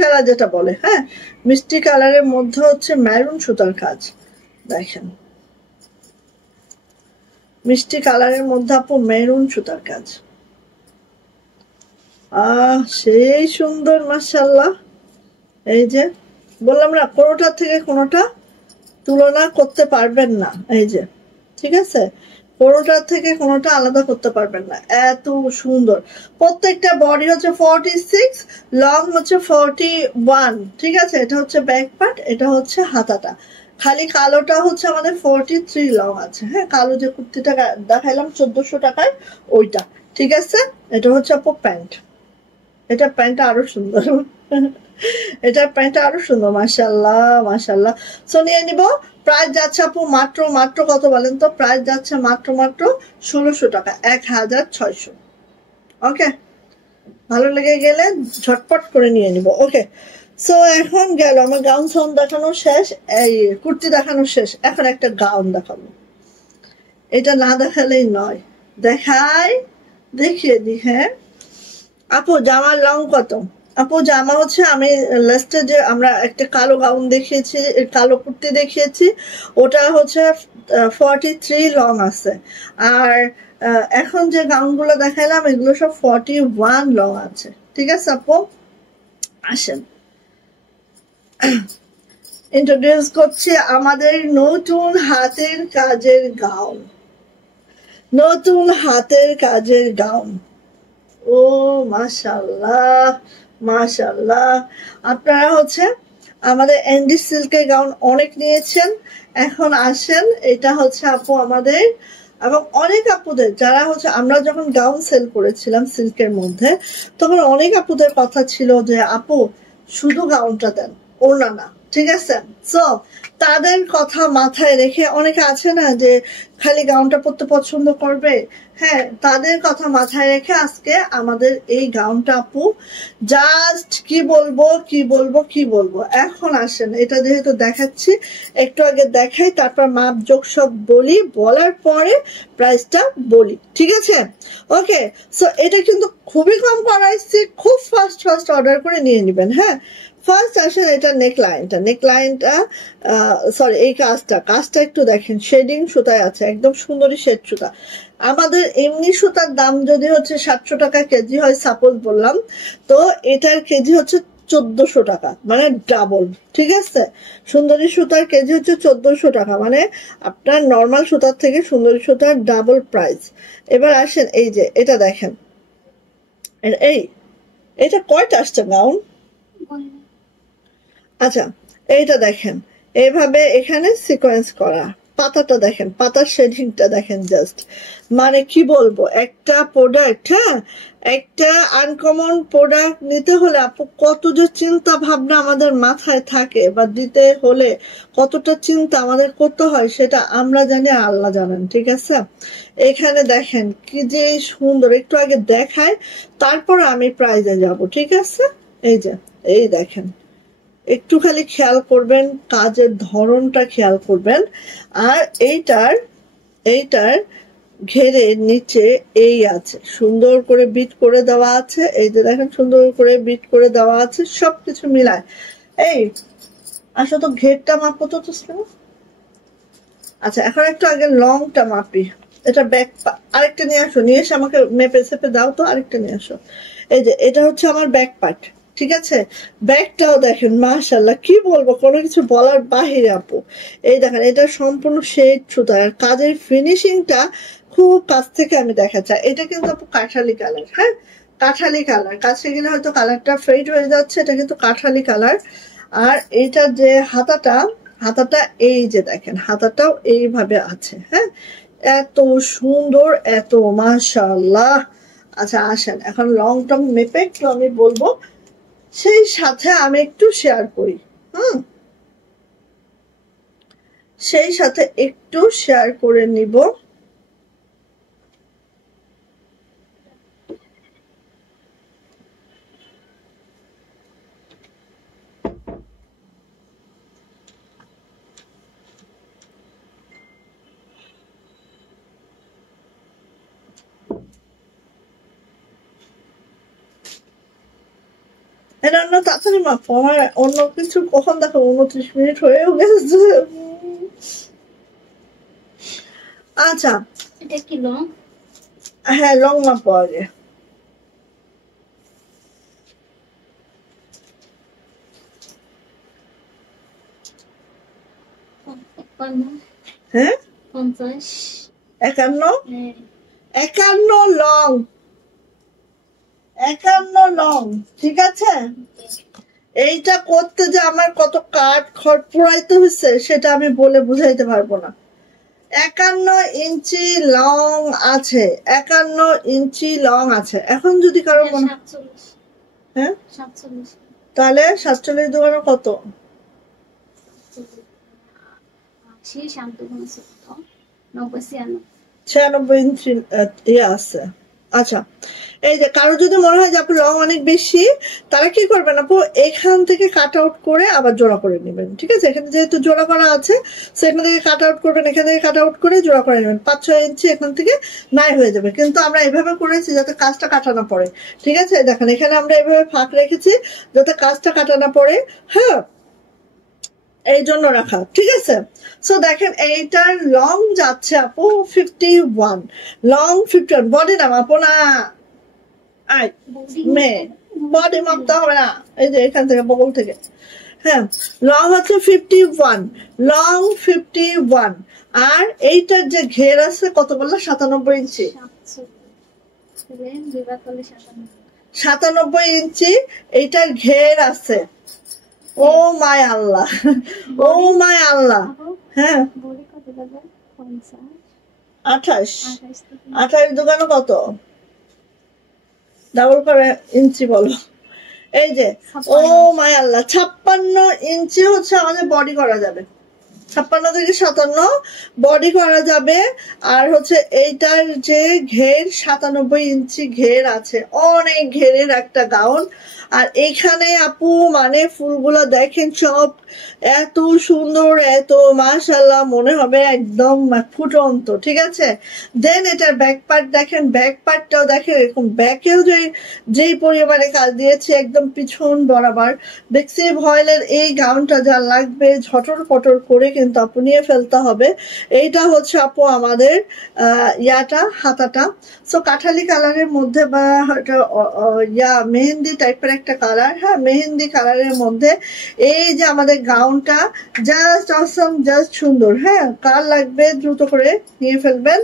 কালার যেটা বলে, হ্যাঁ মিষ্টি কালারের মধ্যে হচ্ছে মেরুন সুতার কাজ, দেখেন মিষ্টি কালারের মধ্যে আপু মেরুন সুতার কাজ, সেই সুন্দর মাশাআল্লাহ। এই যে বললাম না, কোনোটার থেকে কোনোটা তুলনা করতে পারবেন না। এই যে, ঠিক আছে, কোনোটার থেকে কোনোটা আলাদা করতে পারবেন না, এত সুন্দর। প্রত্যেকটা বডি হচ্ছে 46, লং হচ্ছে 41, ঠিক আছে। এটা হচ্ছে ব্যাক পার্ট, এটা হচ্ছে হাতাটা। খালি কালোটা হচ্ছে আমাদের 43 লং আছে। হ্যাঁ, কালো যে কুর্তিটা দেখাইলাম 1400 টাকায়, ওইটা, ঠিক আছে। এটা হচ্ছে আপু প্যান্ট। এটা প্যান্টটা আরো সুন্দর। এটা প্যান্টটা আরো সুন্দর, মাশাআল্লাহ মাশাআল্লাহ। সো নিয়ে নিব। প্রাইস যাচ্ছে আপু মাত্র মাত্র কত বলেন তো? প্রাইস যাচ্ছে মাত্র মাত্র 1600 টাকা, 1600। ওকে, ভালো লেগে গেলে ঝটপট করে নিয়ে নিব। ওকে, সো এখন গেল আমার গাউন সাউন্ড দেখানো শেষ, এই কুর্তি দেখানো শেষ। এখন একটা গাউন দেখাবো, এটা না দেখালেই নয়। দেখাই, দেখিয়ে দি। হ্যাঁ আপু, জামার লং কত? আপু জামা হচ্ছে, আমি লাস্টে যে আমরা একটা কালো গাউন দেখিয়েছি, কালো কুর্তি দেখিয়েছি, ওটা হচ্ছে 43 লং আছে। আর এখন যে গাউনগুলো দেখাইলাম এগুলো সব 41 লং আছে, ঠিক আছে আপু। আসেন ইন্ট্রোডিউস করছি আমাদের নতুন হাতের কাজের গাউন। নতুন হাতের কাজের গাউন, ও মাশাআল্লাহ মাশাআল্লাহ। আপনারা হচ্ছে আমাদের এন্ডি সিল্কের গাউন অনেক নিয়েছেন, এখন আসেন এটা হচ্ছে আপু আমাদের, এবং অনেক আপুদের যারা হচ্ছে, আমরা যখন গাউন সেল করেছিলাম সিল্কের মধ্যে, তখন অনেক আপুদের কথা ছিল যে আপু শুধু গাউনটা দেন, ওড়না না, ঠিক আছে। সো তাদের কথা মাথায় রেখে, অনেকে আছে না যে খালি গাউনটা পরতে পছন্দ করবে, হ্যাঁ, তাদের কথা মাথায় রেখে আজকে আমাদের এই গাউনটা আপু জাস্ট কি বলবো কি বলবো কি বলবো। এখন আসেন, এটা যেহেতু দেখাচ্ছি, একটু আগে দেখাই, তারপর মাপ যোগ সব বলি, বলার পরে প্রাইসটা বলি, ঠিক আছে। ওকে, সো এটা কিন্তু খুবই কম করাইছি, খুব ফাস্ট ফাস্ট অর্ডার করে নিয়ে নেবেন। হ্যাঁ, ফার্স্ট আসেন এটা নেকলাইনটা, সরি, এই কাজটা একটু দেখেন, শেডিং সুতায় আছে, একদম সুন্দরী শেড সুতা। আমাদের এমনি সুতার দাম যদি হচ্ছে 700 টাকা কেজি হয় সাপোজ বললাম, তো এটার কেজি হচ্ছে 1400 টাকা, মানে ডাবল, ঠিক আছে। সুন্দরী সুতার কেজি হচ্ছে 1400 টাকা, মানে আপনার নর্মাল সুতার থেকে সুন্দরী সুতার ডাবল প্রাইস। এবার আসেন এই যে এটা দেখেন, এই এটা কয়টা আসছে গাউন? আচ্ছা, এইটা দেখেন, এইভাবে এখানে সিকোয়েন্স করা, পাতাটা দেখেন, পাতার শেডিংটা দেখেন, জাস্ট মানে কি বলবো, একটা প্রোডাক্ট, হ্যাঁ, একটা আনকমন প্রোডাক্ট নিতে হলে আপু কত যে চিন্তা ভাবনা আমাদের মাথায় থাকে, বা দিতে হলে কতটা চিন্তা আমাদের করতে হয়, সেটা আমরা জানি, আল্লাহ জানেন, ঠিক আছে। এখানে দেখেন কি যে সুন্দর, একটু আগে দেখায় তারপর আমি প্রাইজে যাব, ঠিক আছে। এই যে, এই দেখেন, একটু খালি খেয়াল করবেন, কাজের ধরনটা খেয়াল করবেন। আর এইটার ঘেরের নিচে এই আছে, সুন্দর করে বিট করে দেওয়া আছে, এই যে দেখেন সুন্দর করে বিট করে দেওয়া আছে, সবকিছু মিলায়। এই আসো তো, ঘেরটা মাপো তো তুসলিমা। আচ্ছা, এখন একটু আগে লংটা মাপি। এটা ব্যাক, আরেকটা নিয়ে আসো, নিয়ে এসে আমাকে মেপে সেপে দাও তো, আরেকটা নিয়ে আসো। এই যে এটা হচ্ছে আমার ব্যাক পার্ট, ঠিক আছে। ব্যাগটাও দেখেন, মাশাআল্লাহ, কি বলবো, কোনো কিছু বলার বাহিরে আপু। এই দেখেন, এটা সম্পূর্ণ শেড সুতা, আর কাজের ফিনিশিংটা খুব কাছ থেকে আমি দেখা চাই। এটা কিন্তু আপু কাঠালি কালার, হ্যাঁ, কাঠালি কালার, কাছে গেলে হয়তো কালারটা ফেড হয়ে যাচ্ছে, এটা কিন্তু কাঠালি কালার। আর এটা যে হাতাটা এই যে দেখেন, হাতাটাও এইভাবে আছে, হ্যাঁ, এত সুন্দর, এত মাশাআল্লাহ। আচ্ছা আসেন, এখন লং টং মেপে একটু আমি বলবো, সেই সাথে আমি একটু শেয়ার করি। সেই সাথে একটু শেয়ার করে নিব। এটা অন্য তাড়াতাড়ি মাপো, আমার অন্য কিছু কখন দেখো 29 মিনিট হয়েও গেছে। আচ্ছা, এটা কি লং? হ্যাঁ, লং মাপো আগে। হ্যাঁ 50 51 51 লং 51 লং, ঠিক আছে। এইটা করতে যে আমার কত কাঠ খড় পুরাইতে হচ্ছে সেটা আমি বলে বুঝাইতে পারবো না। 51 ইঞ্চি লং আছে, 51 ইঞ্চি লং আছে। এখন যদি কারো মনে, হ্যাঁ তাহলে 47 দোকানে কত? 96 ইঞ্চি ইয়ে আছে। আচ্ছা, এই যে কারো যদি মনে হয় যে আপু লং অনেক বেশি, তারা কি করবেন আপু, এখান থেকে কাট আউট করে আবার জোড়া করে নেবেন, ঠিক আছে। এখানে যেহেতু জোড়া করা আছে, সেখান থেকে কাট আউট করবেন, এখান থেকে কাট আউট করে জোড়া করে নেবেন। 5-6 ইঞ্চি এখান থেকে নাই হয়ে যাবে। কিন্তু আমরা এভাবে করেছি যাতে কাজটা কাটা না পড়ে, ঠিক আছে। দেখেন এখানে আমরা এভাবে ফাঁক রেখেছি যাতে কাজটা কাটা না পড়ে, হ্যাঁ, এই জন্য রাখা, ঠিক আছে। সো দেখেন এইটার লং যাচ্ছে আপু 51, লং 51। বডি নাম আপু না, মেয়ে বডি মাপতে হবে না, এই যে এখান থেকে বগল থেকে, হ্যাঁ। লং হচ্ছে 51, লং 51। আর এইটার যে ঘের আছে কত বললো? 97 ইঞ্চি। 97 ইঞ্চি এইটার ঘের আছে। ও মাই আল্লাহ, ও মাই আল্লাহ, হ্যাঁ 28 দোকানে কত? ডাবল করে ইঞ্চি বলো। এই যে ও মাই আল্লাহ, 56 ইঞ্চি হচ্ছে আমাদের বডি করা যাবে। 56 থেকে 57 বডি করা যাবে। আর হচ্ছে এইটার যে ঘের 97 ইঞ্চি ঘের আছে, অনেক ঘেরের একটা গাউন। আর এইখানে আপু মানে ফুলগুলো দেখেন সব এত সুন্দর, এত মাশাআল্লাহ, মনে হবে একদম ফুটন্ত, ঠিক আছে। দেন এটার ব্যাক পার্ট দেখেন, ব্যাক পার্টটাও দেখেন এরকম, ব্যাকেও যেই পরিমাণে কাজ দিয়েছে একদম পিছন বরাবর। দেখছি ভয়েলের এই গাউনটা যা লাগবে ঝটর পটর করে কিন্তু আপু নিয়ে ফেলতে হবে। এইটা হচ্ছে আপু আমাদের ইয়াটা, হাতাটা। সো কাঠালি কালারের মধ্যে বা মেহেন্দি টাইপের একটা কালার, হ্যাঁ মেহেন্দি কালারের মধ্যে এই যে আমাদের গাউনটা জাস্ট অসম, জাস্ট সুন্দর, হ্যাঁ। কার লাগবে দ্রুত করে নিয়ে ফেলবেন।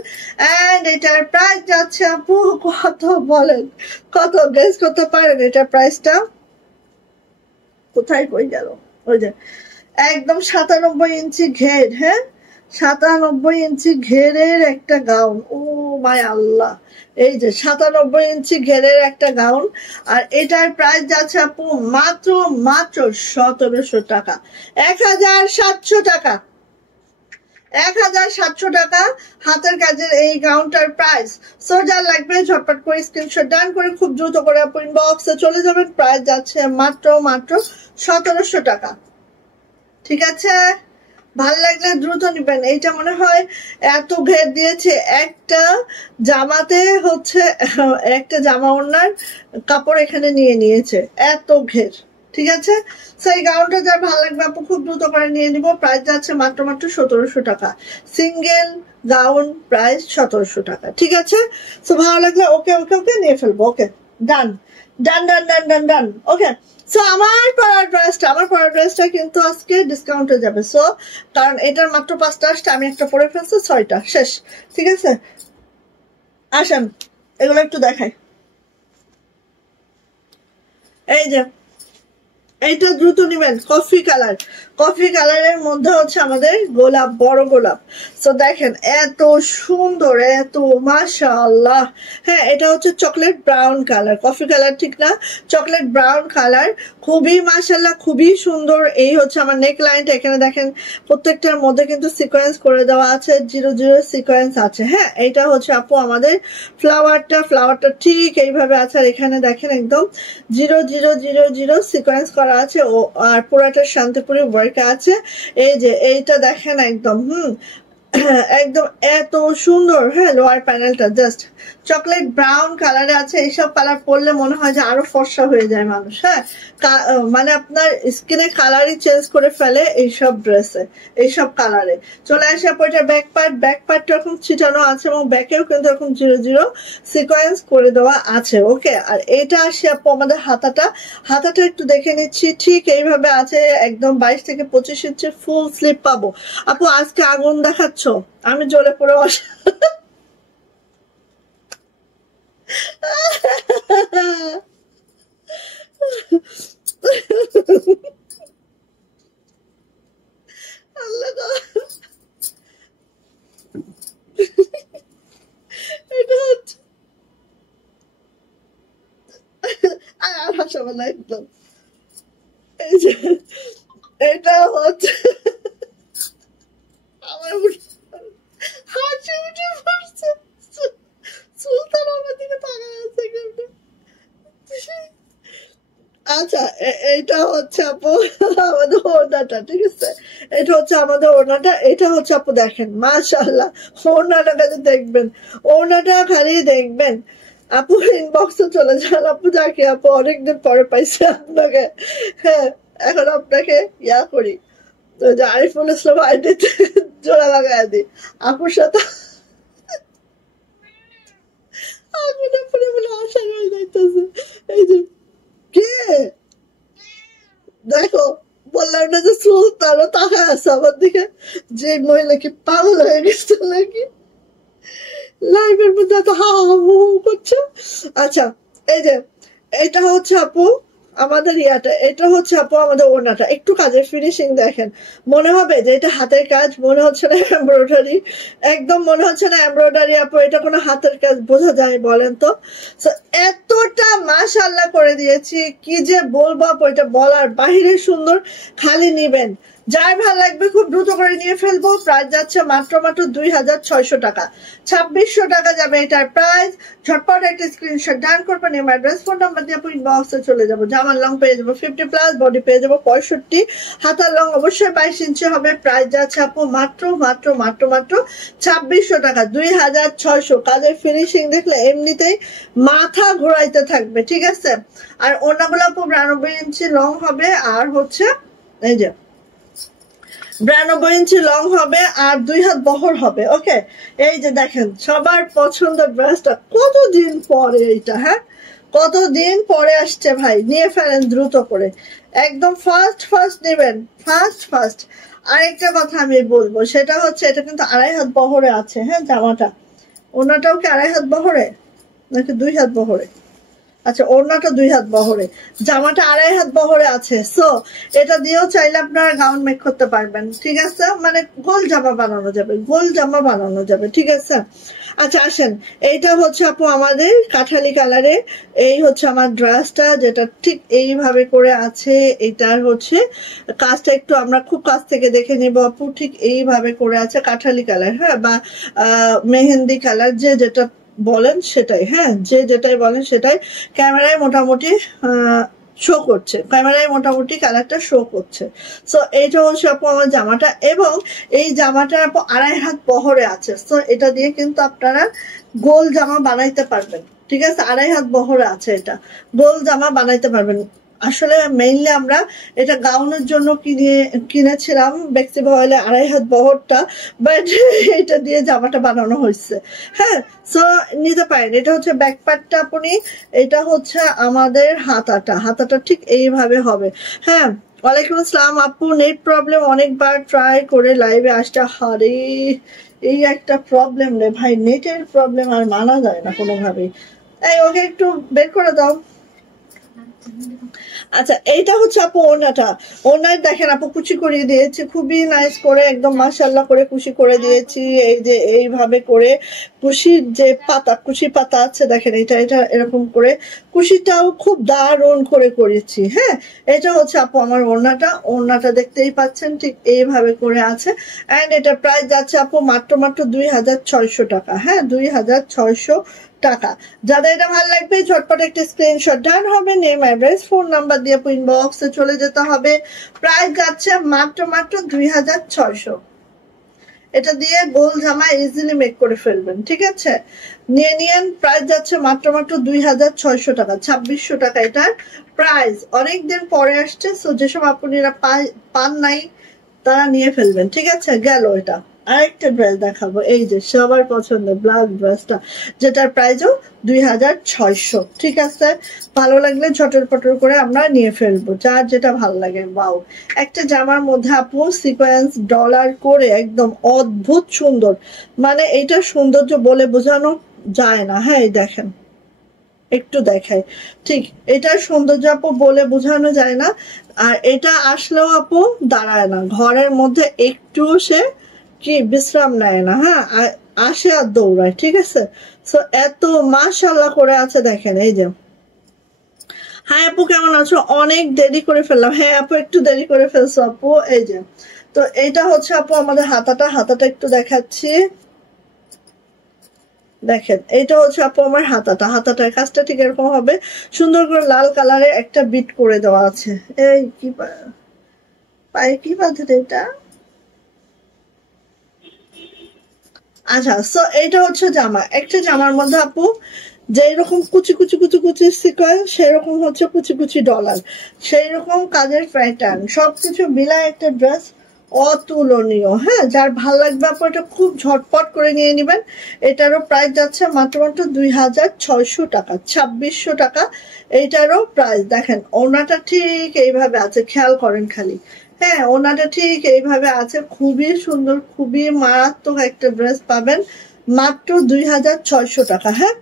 এন্ড এটার প্রাইস যাচ্ছে আপু কত বলেন, কত গেস করতে পারেন এটার প্রাইসটা? কোথায় কই গেল? ওই যে একদম 97 ইঞ্চি ঘের, হ্যাঁ 97 ইঞ্চি ঘেরের একটা গাউন। ও মাই আল্লাহ, এই যে 97 ইঞ্চি ঘেরের একটা গাউন। আর এটার প্রাইস যাচ্ছে আপু মাত্র 1700 টাকা, 1700 টাকা, 1700 টাকা হাতের কাজের এই গাউনটার প্রাইস। সো যার লাগবে ঝটপট করে স্ক্রিনশট ডান করে খুব দ্রুত করে আপু ইনবক্সে চলে যাবেন। প্রাইস যাচ্ছে মাত্র 1700 টাকা, ঠিক আছে। ভাল লাগলে দ্রুত নিবেন। এইটা মনে হয় এত ঘের দিয়েছে, একটা জামাতে হচ্ছে একটা জামা ওড়নার কাপড় এখানে নিয়ে নিয়েছে, এত ঘের, ঠিক আছে। সেই গাউনটা যার ভালো লাগবে আপু খুব দ্রুত করে নিয়ে নিব। প্রাইস যাচ্ছে মাত্র 1700 টাকা, সিঙ্গেল গাউন প্রাইস 1700 টাকা, ঠিক আছে। সো ভালো লাগলে ওকে ওকে ওকে নিয়ে ফেলবো। ওকে ডান ডান ডান ডান ডান ডান, ওকে। সো আমার পরার ড্রেসটা কিন্তু আজকে ডিসকাউন্টে যাবে। সো কারণ এটার মাত্র 5টা আসছে, আমি একটা পরে ফেলছি, 6টা শেষ, ঠিক আছে। আসেন এগুলো একটু দেখাই। এই যে এইটা দ্রুত নিবেন, কফি কালার, কফি কালারের মধ্যে হচ্ছে আমাদের গোলাপ, বড় গোলাপ। সো দেখেন এত সুন্দর, এত মাশাআল্লাহ, হ্যাঁ এটা হচ্ছে chocolate brown colour, coffee colour ঠিক না, চকলেট ব্রাউন কালার, খুবই মাশাআল্লাহ, খুবই সুন্দর। এই হচ্ছে আমার নেক লাইনটা, এখানে দেখেন প্রত্যেকটার মধ্যে কিন্তু সিকোয়েন্স করে দেওয়া আছে, 0 সিকোয়েন্স আছে, হ্যাঁ। এইটা হচ্ছে আপু আমাদের ফ্লাওয়ারটা ঠিক এইভাবে আছে। আর এখানে দেখেন একদম 0 সিকোয়েন্স করা আছে, ও আর পুরাটা শান্তিপুরি ওয়ার্ক আছে। এই যে এইটা দেখেন একদম একদম এত সুন্দর। হ্যাঁ, লোয়ার প্যানেলটা জাস্ট চকলেট ব্রাউন কালারে আছে। এইসব কালার পরলে মনে হয় যে আরো ফর্সা হয়ে যায় মানুষ। হ্যাঁ, মানে আপনার স্কিনের কালারই চেঞ্জ করে ফেলে এইসব ড্রেসে, এইসব কালারে। চলে আসে আপু এটা ব্যাক পার্টটা এরকম ছিটানো আছে এবং ব্যাকেও কিন্তু এরকম 0 0 সিকোয়েন্স করে দেওয়া আছে। ওকে, আর এটা আসে আপু আমাদের হাতাটা একটু দেখে নিচ্ছি। ঠিক এইভাবে আছে, একদম 22 থেকে 25 ইঞ্চি ফুল স্লিপ পাবো। আপু আজকে আগুন দেখাচ্ছ, আমি জ্বলে পড়ে বসে। আল্লাহ গো। এটা হচ্ছে আর হাসাবো না একদম। এই যে এটা হচ্ছে আমার হাসি উঠে পড়ছে। সুলতান আমার দিকে তাকায় আছে কিন্তু। আচ্ছা, এইটা হচ্ছে আপু আমাদের ওড়নাটা, ঠিক আছে? এটা হচ্ছে আমাদের ওড়নাটা। এটা হচ্ছে আপু দেখেন, মাশাআল্লাহ ওড়নাটা খালি দেখবেন, ওড়নাটা খালি দেখবেন। আপু ইনবক্সে চলে যান আপু, যাকে আপু অনেকদিন পরে পাইছি আপনাকে। হ্যাঁ, এখন আপনাকে ইয়া করি, তো যে আরিফুল ইসলাম আইডিতে জোড়া লাগাই দিই আপুর সাথে। আগুনে পুরে বলে আশা হয়ে যাইতেছে। এই যে কে দেখো, বললাম না যে সুলতানও তাকায় আছে আমার দিকে, যে মহিলা কি পাগল হয়ে গেছে নাকি লাইভের মধ্যে এত হা হা হু হু করছে। আচ্ছা, এই যে এটা হচ্ছে আপু আমাদের ইয়াটা, এটা হচ্ছে আপু আমাদের ওড়নাটা। একটু কাজের ফিনিশিং দেখেন, মনে হবে যে এটা হাতের কাজ, মনে হচ্ছে না এমব্রয়ডারি, একদম মনে হচ্ছে না এমব্রয়ডারি আপু, এটা কোনো হাতের কাজ বোঝা যায় বলেন তো? এতটা মাশাআল্লাহ করে দিয়েছি, কি যে বলবো আপু, এটা বলার বাহিরে সুন্দর। খালি নিবেন, যার ভালো লাগবে খুব দ্রুত করে নিয়ে ফেলবো। প্রাইস যাচ্ছে মাত্র 2600 টাকা, 2600 টাকা যাবে এটার প্রাইস। ঝটপট একটা স্ক্রিনশট ডান করবেন, এম অ্যাড্রেস ফোন নাম্বার দিয়ে আপনি ইনবক্সে চলে যাবো। জামার লং পেয়ে যাবো 50+, বডি পেয়ে যাবো 65, হাতার লং অবশ্যই 22 ইঞ্চি হবে। প্রাইস যাচ্ছে আপু মাত্র 2600 টাকা, 2600। কাজের ফিনিশিং দেখলে এমনিতেই মাথা ঘোরাইতে থাকবে, ঠিক আছে? আর ওনাগুলো আপু 92 ইঞ্চি লং হবে, আর হচ্ছে এই যে 92 ইঞ্চি লং হবে, আর 2 হাত বহর হবে। ওকে, এই যে দেখেন সবার পছন্দের ড্রেসটা, কতদিন পরে এইটা, হ্যাঁ কতদিন পরে আসছে ভাই, নিয়ে ফেলেন দ্রুত করে, একদম ফার্স্ট নেবেন, ফার্স্ট। আরেকটা কথা আমি বলবো, সেটা হচ্ছে এটা কিন্তু 2.5 হাত বহরে আছে। হ্যাঁ, জামাটা ওনাটাও কি 2.5 হাত বহরে নাকি 2 হাত বহরে? আচ্ছা, ওড়নাটা 2 হাত বহরে, জামাটা 2.5 হাত বহরে আছে। সো এটা দিয়েও চাইলে আপনারা গাউন মেক করতে পারবেন, ঠিক আছে? মানে গোল জামা বানানো যাবে, ঠিক আছে? আচ্ছা আসেন, এইটা হচ্ছে আপু আমাদের কাঠালি কালারে। এই হচ্ছে আমার ড্রেসটা, যেটা ঠিক এইভাবে করে আছে। এটার হচ্ছে কাজটা একটু আমরা খুব কাছ থেকে দেখে নিব আপু। ঠিক এইভাবে করে আছে, কাঠালি কালার, হ্যাঁ, বা মেহেন্দি কালার, যে যেটা বলেন সেটাই। হ্যাঁ, যে যেটাই বলেন সেটাই। ক্যামেরায় মোটামুটি শো করছে, ক্যামেরায় মোটামুটি কালারটা শো করছে। সো এইটা হচ্ছে আপু আমার জামাটা, এবং এই জামাটা আপু 2.5 হাত বহরে আছে। সো এটা দিয়ে কিন্তু আপনারা গোল জামা বানাইতে পারবেন, ঠিক আছে? 2.5 হাত বহরে আছে, এটা গোল জামা বানাইতে পারবেন। আসলে মেইনলি আমরা এটা গাউনের জন্য কিনেছিলাম বেক্সি ভয়েলে 2.5 হাত বহরটা, বাট এটা দিয়ে জামাটা বানানো হয়েছে। হ্যাঁ, সো নিতে পারেন। এটা হচ্ছে ব্যাক পার্টটা আপনি, এটা হচ্ছে আমাদের হাতাটা ঠিক এইভাবে হবে। হ্যাঁ, ওয়ালাইকুম আসসালাম আপু, নেট প্রবলেম, অনেকবার ট্রাই করে লাইভে আসতে, হারে এই একটা প্রবলেম রে ভাই, নেটের প্রবলেম আর মানা যায় না কোনোভাবেই। এই ওকে একটু বের করে দাও। আচ্ছা, এইটা হচ্ছে আপু ওড়নাটা। ওড়নায় দেখেন আপু কুচি করিয়ে দিয়েছি, খুবই নাইস করে, একদম মাশাআল্লাহ করে কুচি করে দিয়েছি। এই যে এইভাবে করে কুশির যে কুশি পাতা আছে দেখেন, এটা এরকম করে কুশিটাও খুব দারুণ করে করেছি। হ্যাঁ, এটা হচ্ছে আপু আমার ওড়নাটা দেখতেই পাচ্ছেন, ঠিক এইভাবে করে আছে। অ্যান্ড এটা প্রাইস যাচ্ছে আপু মাত্র 2600 টাকা। হ্যাঁ, 2600 টাকা। যাদের এটা ভালো লাগবে ঝটপট একটা স্ক্রিনশট ডান হবে, নেম অ্যাড্রেস ফোন নাম্বার দিয়ে ইনবক্সে চলে যেতে হবে। প্রাইস যাচ্ছে মাত্র 2600। এটা দিয়ে গোল জামা ইজিলি মেক করে ফেলবেন, ঠিক আছে? নিয়ে নিয়েন। প্রাইস যাচ্ছে মাত্র মাত্র 2600 টাকা, 2600 টাকা এটার প্রাইস। অনেকদিন পরে আসছে, সো যেসব আপুনিরা পান নাই তারা নিয়ে ফেলবেন, ঠিক আছে? গেল এটা। আরেকটা ড্রেস দেখাবো, এই যে সবার পছন্দের ব্ল্যাক ড্রেসটা, যেটার প্রাইসও 2600, ঠিক আছে? ভালো লাগলে ঝটর পটর করে আমরা নিয়ে ফেলবো, যার যেটা ভালো লাগে। বাও, একটা জামার মধ্যে আপু সিকোয়েন্স ডলার করে একদম অদ্ভুত সুন্দর, মানে এইটার সৌন্দর্য বলে বোঝানো যায় না। হ্যাঁ, এই দেখেন, একটু দেখাই, ঠিক এটার সৌন্দর্য আপু বলে বোঝানো যায় না। আর এটা আসলেও আপু দাঁড়ায় না ঘরের মধ্যে, একটু সে কি বিশ্রাম নেয় না। হ্যাঁ, আসে আর দৌড়ায়, ঠিক আছে? সো এত মাশাআল্লাহ করে আছে, দেখেন এই যে। হ্যাঁ আপু, কেমন আছো? অনেক দেরি করে ফেললাম। হ্যাঁ আপু, একটু দেরি করে ফেলছো আপু। এই যে, তো এইটা হচ্ছে আপু আমাদের হাতাটা একটু দেখাচ্ছি, দেখেন এটা হচ্ছে আপু আমার হাতাটার কাজটা ঠিক এরকম হবে, সুন্দর করে লাল কালারে একটা বিট করে দেওয়া আছে। এই কি পায়ে কি বাঁধে এটা? আচ্ছা, সো এইটা হচ্ছে জামা। একটা জামার মধ্যে আপু যেই রকম কুচি কুচি কুচি কুচি সিকোয়েন্স, সেই রকম হচ্ছে কুচি কুচি ডলার, সেই রকম কাজের প্যাটার্ন, সবকিছু মিলায় একটা ড্রেস অতুলনীয়। হ্যাঁ, যার ভাল লাগবে আপু এটা খুব ঝটপট করে নিয়ে নেবেন। এটারও প্রাইস যাচ্ছে মাত্র মাত্র 2600 টাকা, 2600 টাকা এইটারও প্রাইস। দেখেন ওনাটা ঠিক এইভাবে আছে, খেয়াল করেন খালি। হ্যাঁ, ওনাটা ঠিক এইভাবে আছে, খুবই সুন্দর, খুবই মারাত্মক একটা ড্রেস পাবেন মাত্র 2600 টাকা। হ্যাঁ,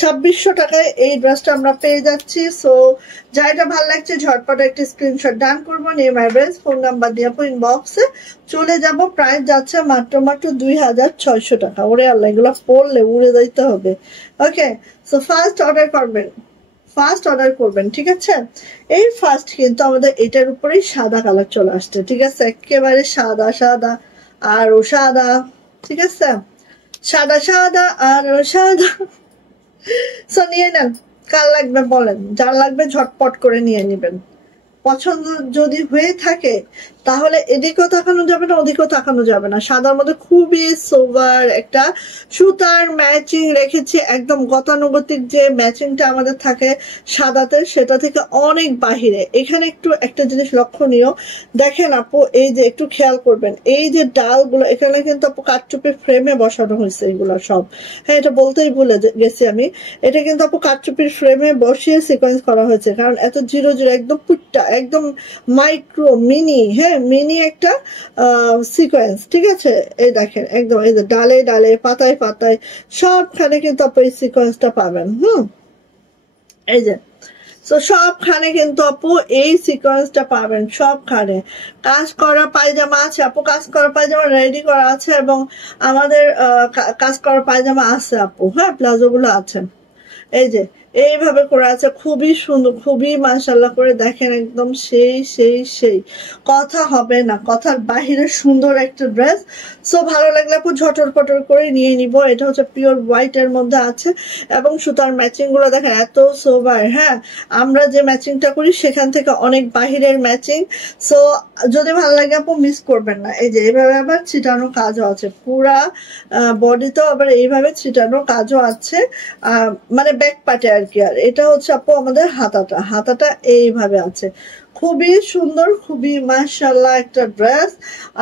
2600 টাকায় এই ড্রেসটা আমরা পেয়ে যাচ্ছি। সো যাইটা ভালো লাগছে ঝটপট একটা স্ক্রিনশট ডান করবো, নেম অ্যাড্রেস ফোন নাম্বার দিয়ে আপু ইনবক্সে চলে যাব। প্রাইস যাচ্ছে মাত্র মাত্র 2600 টাকা। ওরে আল্লাহ, এগুলো পড়লে উড়ে যাইতে হবে। ওকে, সো ফার্স্ট অর্ডার করবেন, ঠিক আছে? এই ফার্স্ট কিন্তু আমাদের এটার উপরেই সাদা কালার চলে আসছে, ঠিক আছে? একেবারে সাদা সাদা আরো সাদা, ঠিক আছে? সাদা সাদা আরো সাদা। সো নিয়ে নেন, কার লাগবে বলেন, যার লাগবে ঝটপট করে নিয়ে নেবেন। পছন্দ যদি হয়ে থাকে তাহলে এদিকেও তাকানো যাবে না, ওদিকেও তাকানো যাবে না। সাদার মধ্যে খুবই সোবার একটা সুতার ম্যাচিং রেখেছি, একদম গতানুগতিক যে ম্যাচিংটা আমাদের থাকে সাদাতে, সেটা থেকে অনেক বাহিরে। এখানে একটু একটা জিনিস লক্ষণীয়, দেখেন আপু, এই যে একটু খেয়াল করবেন, এই যে ডালগুলো এখানে কিন্তু আপু কাঠচুপি ফ্রেমে বসানো হয়েছে, এগুলো সব। হ্যাঁ, এটা বলতেই ভুলে গেছি আমি, এটা কিন্তু আপু কাঠচুপির ফ্রেমে বসিয়ে সিকোয়েন্স করা হয়েছে, কারণ এত জিরো জিরো একদম পুট্টা, একদম মাইক্রো মিনি, হ্যাঁ মিনি একটা সিকোয়েন্স, ঠিক আছে? এই দেখেন একদম, এই যে ডালে ডালে পাতায় পাতায় সবখানে কিন্তু আপু এই সিকোয়েন্সটা পাবেন। এই যে, তো সবখানে কিন্তু আপু এই সিকোয়েন্সটা পাবেন, সবখানে। কাজ করা পায়জামা আছে আপু, কাজ করা পায়জামা রেডি করা আছে, এবং আমাদের কাজ করা পায়জামা আছে আপু। হ্যাঁ, প্লাজো গুলো আছে, এই যে এইভাবে করে আছে, খুবই সুন্দর, খুবই মাশাআল্লাহ করে। দেখেন একদম সেই সেই সেই, কথা হবে না, কথার বাহিরে সুন্দর একটা ড্রেস। সো ভালো লাগলে আপু ঝটর পটর করে নিয়ে নিব। এটা হচ্ছে পিওর হোয়াইট এর মধ্যে আছে, এবং সুতার ম্যাচিং গুলো দেখেন এত সোবার। হ্যাঁ, আমরা যে ম্যাচিংটা করি সেখান থেকে অনেক বাহিরের ম্যাচিং। সো যদি ভালো লাগে আপু মিস করবেন না। এই যে এইভাবে আবার ছিটানো কাজও আছে, পুরা বডিতেও আবার এইভাবে ছিটানো কাজও আছে, মানে ব্যাক পার্টে আর কি। আর এটা হচ্ছে আপু আমাদের হাতাটা এইভাবে আছে, খুবই সুন্দর, খুবই মাশাআল্লাহ একটা ড্রেস।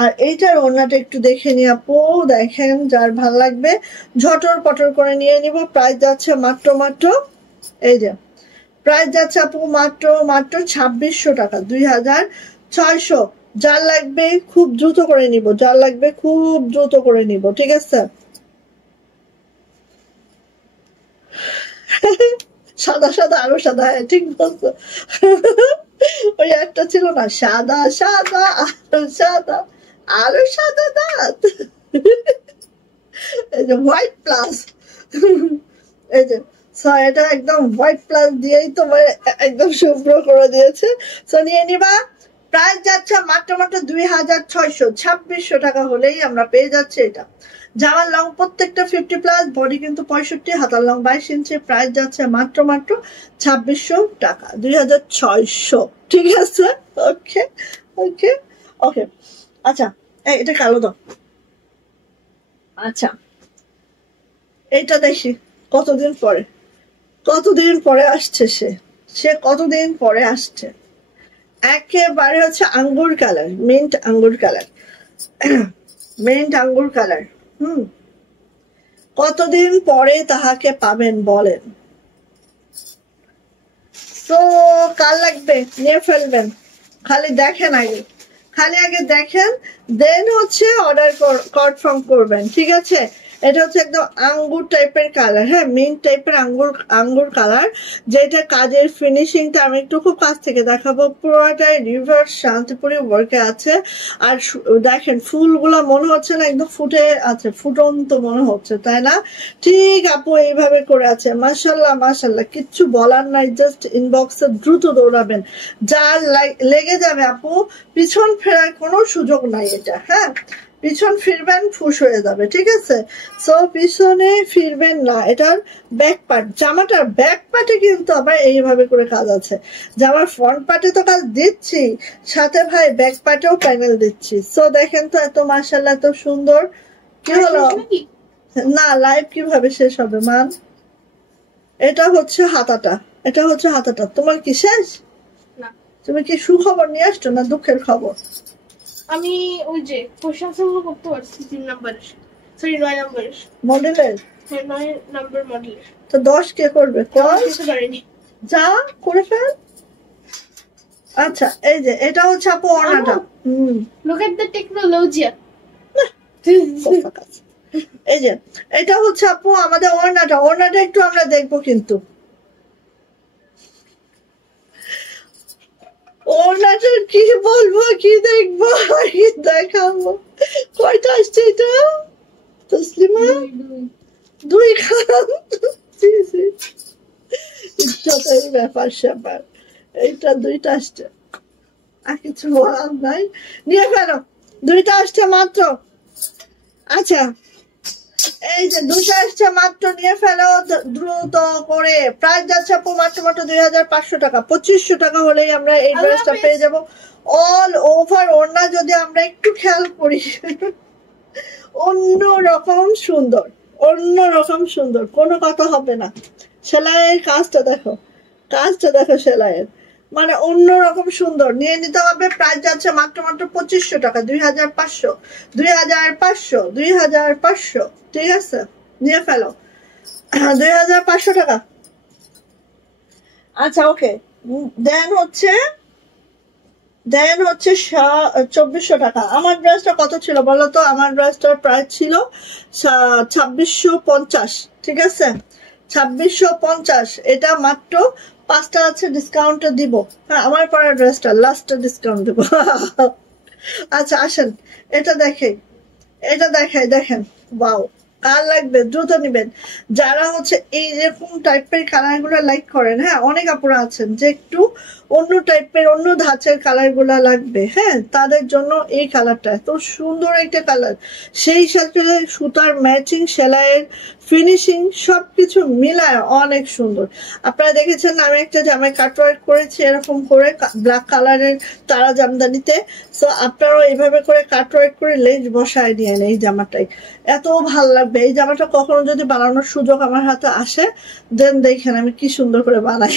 আর এইটার ওড়নাটা একটু দেখে নি আপু, দেখেন যার ভাল লাগবে ঝটর পটর করে নিয়ে নিব। প্রাইস যাচ্ছে মাত্র মাত্র, এই যে প্রাইস যাচ্ছে আপু মাত্র মাত্র 2600 টাকা, 2600। যার লাগবে খুব দ্রুত করে নিব, যার লাগবে খুব দ্রুত করে নিব, ঠিক আছে? সাদা সাদা আরো সাদা, হ্যাঁ ঠিক বলছো। ওই একটা ছিল না, সাদা সাদা আরো সাদা, আরো সাদা দাঁত। এই যে হোয়াইট প্লাস, এই যে এটা একদম হোয়াইট প্লাস দিয়েই তোমার একদম শুভ্র করে দিয়েছে। সো নিয়ে নিবা। প্রাইস যাচ্ছে মাত্র মাত্র 2600, 2600 টাকা হলেই আমরা পেয়ে যাচ্ছি এটা। জামার লং প্রত্যেকটা 50+, বডি কিন্তু 65, হাতার লং 22 ইঞ্চি। প্রাইস যাচ্ছে মাত্র মাত্র 2600 টাকা, 2600, ঠিক আছে? ওকে ওকে ওকে, আচ্ছা এটা কালো দাও, আচ্ছা এইটা দেখি কতদিন পরে, কতদিন পরে আসছে সে, সে কতদিন পরে আসছে। একেবারে হচ্ছে আঙ্গুর কালার, মিন্ট আঙ্গুর কালার, মিন্ট আঙ্গুর কালার। কতদিন পরে তাহাকে পাবেন বলেন। তো কাল লাগবে, নিয়ে ফেলবেন, খালি দেখেন আগে, খালি আগে দেখেন, দেন হচ্ছে অর্ডার কনফার্ম করবেন, ঠিক আছে। এটা হচ্ছে একদম আঙ্গুর টাইপের কালার, হ্যাঁ মিন্ট টাইপের আঙ্গুর আঙ্গুর কালার, যেটা কাজের ফিনিশিংটা আমি একটু খুব কাছ থেকে দেখাবো। পুরোটাই রিভার্স শান্তিপুরি ওয়ার্কে আছে। আর দেখেন ফুলগুলো মনে হচ্ছে না একদম ফুটে আছে, ফুটন্ত মনে হচ্ছে, তাই না? ঠিক আপু এইভাবে করে আছে, মাশাল্লাহ মাশাল্লাহ, কিচ্ছু বলার নাই। জাস্ট ইনবক্সে দ্রুত দৌড়াবেন, যা লেগে যাবে আপু, পিছন ফেরার কোনো সুযোগ নাই এটা, হ্যাঁ পিছন ফিরবেন ফুস হয়ে যাবে, ঠিক আছে। সো পিছনে ফিরবেন না। এটার ব্যাক পার্ট, জামাটার ব্যাক পার্টে কিন্তু আবার এইভাবে করে কাজ আছে। জামার ফ্রন্ট পার্টে তো কাজ দিচ্ছি, সাথে ভাই ব্যাক পার্টেও প্যানেল দিচ্ছি। সো দেখেন তো এত মাশাআল্লাহ, এত সুন্দর। কি হলো না, লাইভ কিভাবে শেষ হবে মান? এটা হচ্ছে হাতাটা, এটা হচ্ছে হাতাটা। তোমার কি শেষ? না। তুমি কি সুখবর নিয়ে আসছো না দুঃখের খবর? আমি ওই যে প্রশংসা করতে পারছি 3 নম্বরের, সরি 9 নম্বরের মডেলের। হ্যাঁ 9 নম্বর মডেলের। তো 10 কে করবে? করতে পারিনি, যা করে ফেল। আচ্ছা এই যে এটা হচ্ছে আপু ওড়নাটা। Look at the technology. এই যে এটা হচ্ছে আপু আমাদের ওড়নাটা, ওড়নাটা একটু আমরা দেখবো কিন্তু। ওড়নাটা কি বলবো, কি দেখবো, কি দেখাবো? কয়টা আসছে এটা তসলিমা? 2 খান। ইজ্জতের ব্যাপার স্যাপার, এইটা 2টা আসছে, আর কিছু বলার নাই, নিয়ে ফেলো। 2টা আসছে মাত্র। আচ্ছা এই যে 2টা আসছে মাত্র, নিয়ে ফেলো দ্রুত করে। প্রাইস যাচ্ছে আপু মাত্র মাত্র 2500 টাকা। 2500 টাকা হলেই আমরা এই ড্রেসটা পেয়ে যাব। অল ওভার ওড়না যদি আমরা একটু খেয়াল করি, অন্য রকম সুন্দর, অন্য রকম সুন্দর, কোনো কথা হবে না। সেলাইয়ের কাজটা দেখো, কাজটা দেখো সেলাইয়ের, মানে অন্যরকম সুন্দর। নিয়ে নিতে হবে। প্রাইস যাচ্ছে মাত্র মাত্র 2500 টাকা। 2500, 2500, 2500, ঠিক আছে নিয়ে ফেলো। 2500 টাকা। আচ্ছা ওকে, দেন হচ্ছে 2400 টাকা। আমার ড্রেসটা কত ছিল বলো তো? আমার ড্রেসটার প্রাইস ছিল 2650, ঠিক আছে 2650। এটা মাত্র 5টা আছে, ডিসকাউন্টে দিব। হ্যাঁ আমার পরা ড্রেসটা লাস্টে ডিসকাউন্ট দিব। আচ্ছা আসেন এটা দেখে, এটা দেখাই, দেখেন ওয়াও, কার লাগবে দ্রুত নিবেন। যারা হচ্ছে এইরকম টাইপের কালার গুলো লাইক করেন, হ্যাঁ অনেক আপুরা আছেন যে একটু অন্য টাইপের, অন্য ধাঁচের কালার গুলা লাগবে, হ্যাঁ তাদের জন্য এই কালারটা এত সুন্দর একটা কালার। সেই সাথে সুতার ম্যাচিং, সেলাইয়ের ফিনিশিং সবকিছু মিলায় অনেক সুন্দর। আপনারা দেখেছেন আমি একটা জামায় কাটওয়ার্ক করেছি এরকম করে ব্ল্যাক কালারের তারা জামদানিতে। সো আপনারাও এইভাবে করে কাটওয়ার্ক করে লেজ বসায় নিয়েন এই জামাটাই, এত ভালো লাগবে। এই জামাটা কখনো যদি বানানোর সুযোগ আমার হাতে আসে, দেন দেখেন আমি কি সুন্দর করে বানাই।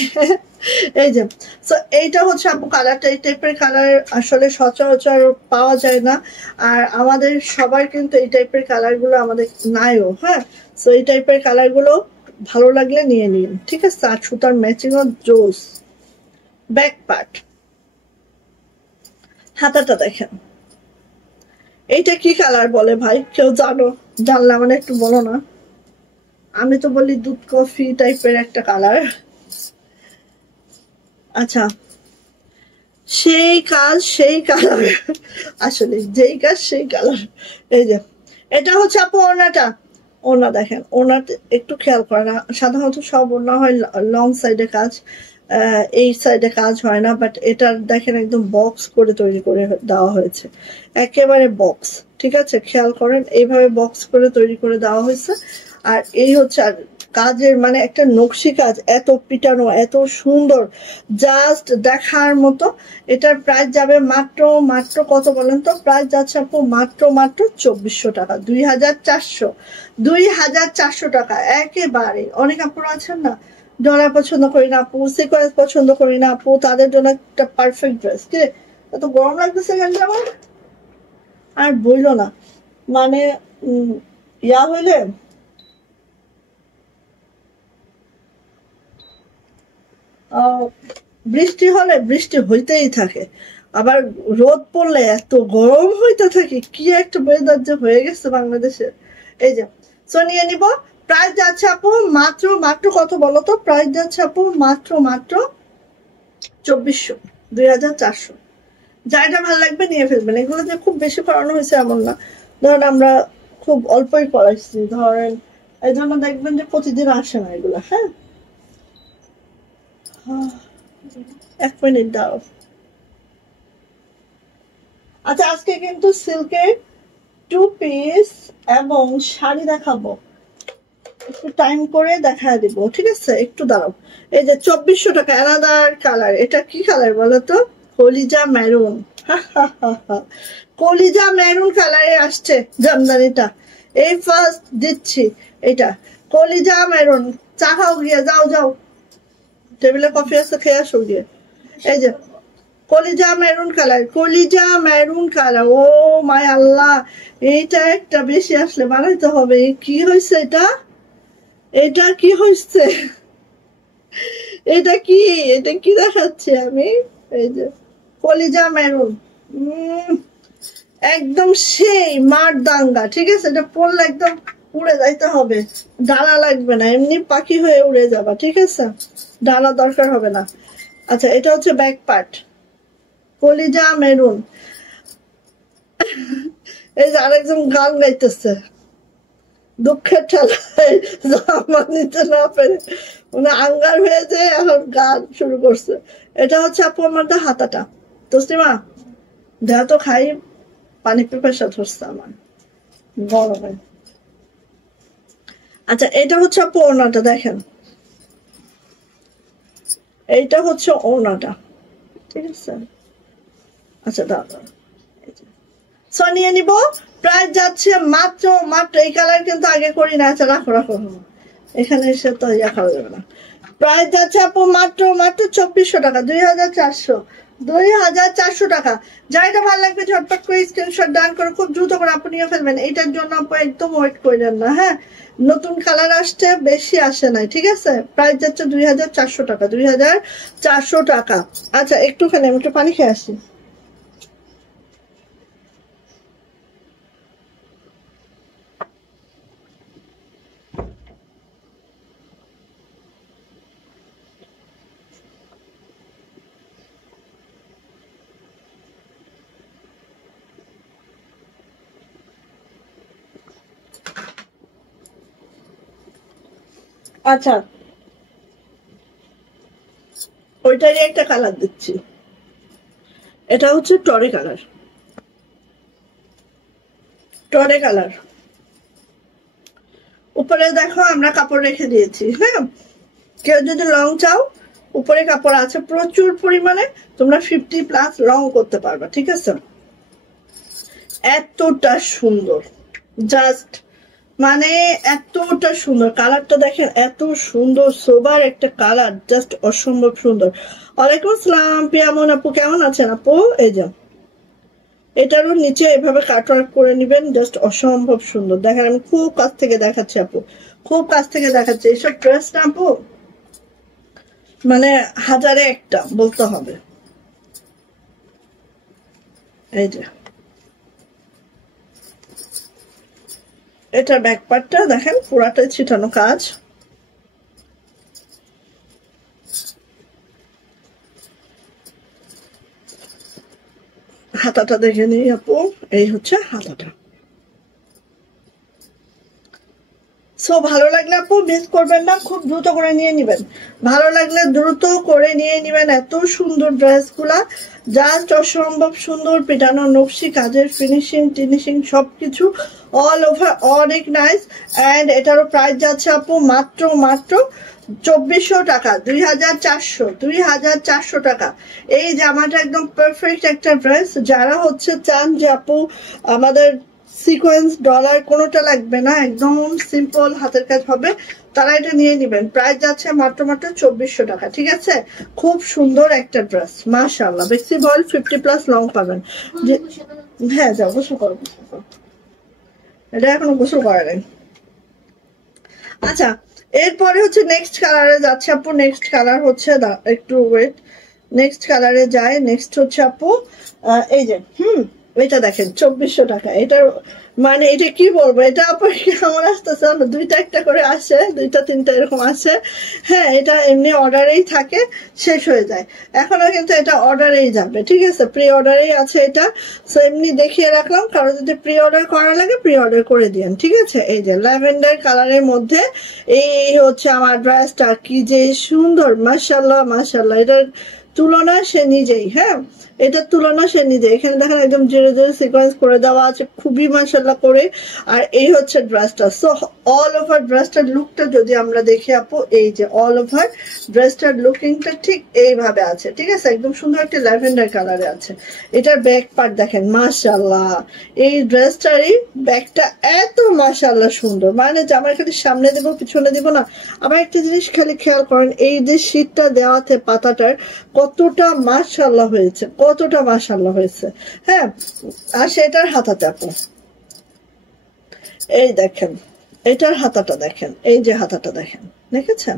এই যে সো এইটা হচ্ছে আপু কালারটা, এই টাইপের কালার আসলে সচরাচর পাওয়া যায় না। আর আমাদের সবার কিন্তু এই টাইপের কালার গুলো আমাদের নাইও, হ্যাঁ সো এই টাইপের কালার গুলো ভালো লাগলে নিয়ে নিন, ঠিক আছে। আর সুতার ম্যাচিং ও জোস। ব্যাক পার্ট, হাতাটা দেখেন, এইটা কি কালার বলে ভাই? কেউ জানো? জানলে মানে একটু বলো না। আমি তো বলি দুধ কফি টাইপের একটা কালার। আচ্ছা সেই কাজ সেই কালার, আসলে যেই কাজ সেই কালার। এই যে এটা হচ্ছে আপু ওড়নাটা, ওড়না দেখেন, ওড়নাতে একটু খেয়াল করে না, সাধারণত সব ওড়না হয় লং সাইডে কাজ, এই সাইডে কাজ হয় না, বাট এটার দেখেন একদম বক্স করে তৈরি করে দেওয়া হয়েছে, একেবারে বক্স, ঠিক আছে খেয়াল করেন এইভাবে বক্স করে তৈরি করে দেওয়া হয়েছে। আর এই হচ্ছে, আর কাজের মানে একটা নকশি কাজ, এত পিটানো, এত সুন্দর, জাস্ট দেখার মতো। এটার প্রাইস যাবে মাত্র মাত্র কত বলেন তো? প্রাইস যাচ্ছে আপু মাত্র মাত্র 2400 টাকা, 2400 টাকা একেবারে। অনেক আপুরা আছেন না, ডলার পছন্দ করি না আপু, সিকোয়েন্স পছন্দ করি না আপু, তাদের জন্য একটা পারফেক্ট ড্রেস। কি এত গরম লাগতেছে কেন আমার? আর বইলো না, মানে ইয়া হইলে বৃষ্টি হলে বৃষ্টি হইতেই থাকে, আবার রোদ পড়লে এত গরম হইতে থাকে। কি একটা ওয়েদার যে হয়ে গেছে বাংলাদেশে। এই যে সো নিয়ে নিব। প্রাইস যাচ্ছে আপু মাত্র মাত্র কত বলো তো? প্রাইস যাচ্ছে আপু মাত্র মাত্র 2400, 2400। যাইটা ভালো লাগবে নিয়ে ফেলবেন। এগুলো যে খুব বেশি পড়ানো হয়েছে এমন না, ধরেন আমরা খুব অল্পই পড়াইছি ধরেন, এই জন্য দেখবেন যে প্রতিদিন আসে না এগুলো। হ্যাঁ, 1 মিনিট দাও। আচ্ছা, আজকে কিন্তু সিল্কের 2 পিস এবং শাড়ি দেখাবো, একটু টাইম করে দেখা দিব, ঠিক আছে? একটু দাঁড়াও। এই যে 2400 টাকা, অ্যানাদার কালার। এটা কি কালার বলো তো? কলিজা মেরুন। কলিজা মেরুন কালারে আসছে জামদানিটা, এই ফার্স্ট দিচ্ছি এটা। কলিজা মেরুন। চা খাও গিয়ে, যাও যাও, টেবিলে কফি আছে, খেয়ে আসো গিয়ে। এই যে কলিজা মেরুন কালার, কলিজা মেরুন কালার। ও মাই আল্লাহ, এইটা একটা বেশি আসলে বানাইতে হবে। কি হয়েছে এটা? এটা কি হয়েছে? এটা কি, এটা কি দেখাচ্ছে আমি? এই যে কলিজা মেরুন, একদম সেই মার দাঙ্গা, ঠিক আছে? এটা পরলে একদম উড়ে যাইতে হবে, ডানা লাগবে না, এমনি পাখি হয়ে উড়ে যাবা, ঠিক আছে? ডানা দরকার হবে না। আচ্ছা, এটা হচ্ছে ব্যাক পার্ট, কলিজা মেরুন। এই যে আরেকজন গান গাইতেছে, দুঃখের ঠেলায় জামা নিতে না পেরে মানে আঙ্গার হয়েছে, এখন গান শুরু করছে। এটা হচ্ছে আপু আমাদের হাতাটা। তসলিমা দেহ তো খাই, পানি পিপাসা ধরছে আমার গরমে। আচ্ছা, এটা হচ্ছে আপু ওড়নাটা, দেখেন এইটা হচ্ছে ওড়নাটা, ঠিক আছে? আচ্ছা দাদা, সো নিয়ে নিব। প্রাইস যাচ্ছে মাত্র মাত্র, এই কালার কিন্তু আগে করি না। আচ্ছা রাখো রাখো, এখানে এসে তো ইয়া খাওয়া যাবে না। প্রাইস যাচ্ছে আপু মাত্র মাত্র 2400 টাকা, 2400, 2400 টাকা। যাইটা ভালো লাগবে ঝটপট করে স্ক্রিনশট ডান করে খুব দ্রুত করে আপনি নিয়ে ফেলবেন। এইটার জন্য আপু একদম ওয়েট করেন না, হ্যাঁ? নতুন কালার আসছে, বেশি আসে নাই, ঠিক আছে? প্রাইস যাচ্ছে 2400 টাকা, 2400 টাকা। আচ্ছা একটুখানি আমি একটু পানি খেয়ে আসি। আচ্ছা, ওইটারই একটা কালার দিচ্ছি, এটা হচ্ছে টরে কালার, টরে কালার। উপরে দেখো আমরা কাপড় রেখে দিয়েছি, হ্যাঁ? কেউ যদি লং চাও, উপরে কাপড় আছে প্রচুর পরিমাণে, তোমরা 50+ রং করতে পারবা, ঠিক আছে? এতটা সুন্দর, জাস্ট মানে এতটা সুন্দর কালারটা দেখেন, এত সুন্দর সোবার একটা কালার, জাস্ট অসম্ভব সুন্দর। ওয়ালাইকুম আসসালাম পিয়ামন আপু, কেমন আছেন আপু? এই যে এটারও নিচে এভাবে কাটওয়ার্ক করে নিবেন, জাস্ট অসম্ভব সুন্দর। দেখেন আমি খুব কাছ থেকে দেখাচ্ছি আপু, খুব কাছ থেকে দেখাচ্ছি। এইসব ড্রেস না আপু মানে হাজারে একটা বলতে হবে। এই যে এটার ব্যাক পার্টটা দেখেন, পুরাটাই ছিটানো কাজ। হাতাটা দেখে নিই আপু, এই হচ্ছে হাতাটা। সো ভালো লাগলে আপু মিস করবেন না, খুব দ্রুত করে নিয়ে নেবেন। ভালো লাগলে দ্রুত করে নিয়ে নেবেন। এত সুন্দর ড্রেসগুলা, জাস্ট অসম্ভব সুন্দর, পেটানো নকশি, কাজের ফিনিশিং টিনিশিং সবকিছু অল ওভার অনেক নাইস। অ্যান্ড এটারও প্রাইস যাচ্ছে আপু মাত্র 2400 টাকা, 2400 টাকা। এই জামাটা একদম পারফেক্ট একটা ড্রেস। যারা হচ্ছে চান যে আপু আমাদের সিকোয়েন্স ডলার কোনোটা লাগবে না, একদম সিম্পল হাতের কাজ হবে, তারা এটা নিয়ে নেবেন। প্রাইস যাচ্ছে মাত্র 2400 টাকা। ঠিক আছে, খুব সুন্দর একটা ড্রেস মাশাআল্লাহ। বেক্সি বয়েল 50+ লং পাবেন। হ্যাঁ যাও গোসল করো, এটা এখনো গোসল করা নেই। আচ্ছা, এরপরে হচ্ছে নেক্সট কালারে যাচ্ছে আপু। নেক্সট কালার হচ্ছে, একটু ওয়েট, নেক্সট কালারে যায়। নেক্সট হচ্ছে আপু এই যে এটা দেখেন 2400 টাকা। এটার মানে এটা কি বলবো, এটা আপু কেমন আসতেছে, দুইটা একটা করে আসে, দুইটা তিনটা এরকম আসে। হ্যাঁ, এটা এমনি অর্ডারেই থাকে, শেষ হয়ে যায়। এখনো কিন্তু এটা অর্ডারেই যাবে। ঠিক আছে, প্রি অর্ডারেই আছে এটা। সো এমনি দেখিয়ে রাখলাম, কারো যদি প্রি অর্ডার করা লাগে প্রি অর্ডার করে দিন। ঠিক আছে, এই যে ল্যাভেন্ডার কালারের মধ্যে এই হচ্ছে আমার ড্রেসটা, কি যে সুন্দর, মাশাআল্লাহ মাশাআল্লাহ। এটার তুলনা সে নিজেই, হ্যাঁ এটার তুলনা সে নিজে। এখানে দেখেন একদম জিরো জিরো সিকোয়েন্স করে দেওয়া আছে, খুবই মাশাআল্লাহ করে। আর এই হচ্ছে ড্রেসটা। সো অল ওভার ড্রেসটার লুকটা যদি আমরা দেখি আপু, এই যে অল ওভার ড্রেসটার লুকিংটা ঠিক এইভাবে আছে। ঠিক আছে, একদম সুন্দর একটা ল্যাভেন্ডার কালারে আছে। এটার ব্যাক পার্ট দেখেন মাশাআল্লাহ, এই ড্রেসটারই ব্যাকটা এত মাশাআল্লাহ সুন্দর, মানে জামার খালি সামনে দেবো পিছনে দিব না। আবার একটা জিনিস খালি খেয়াল করেন, এই যে শীটটা দেওয়াতে পাতাটার কতটা মাশাআল্লাহ হয়েছে, কতটা মাশাআল্লাহ হয়েছে। হ্যাঁ, আর সেটার হাতাতে আপু এই দেখেন, এটার হাতাটা দেখেন, এই যে হাতাটা দেখেন, দেখেছেন,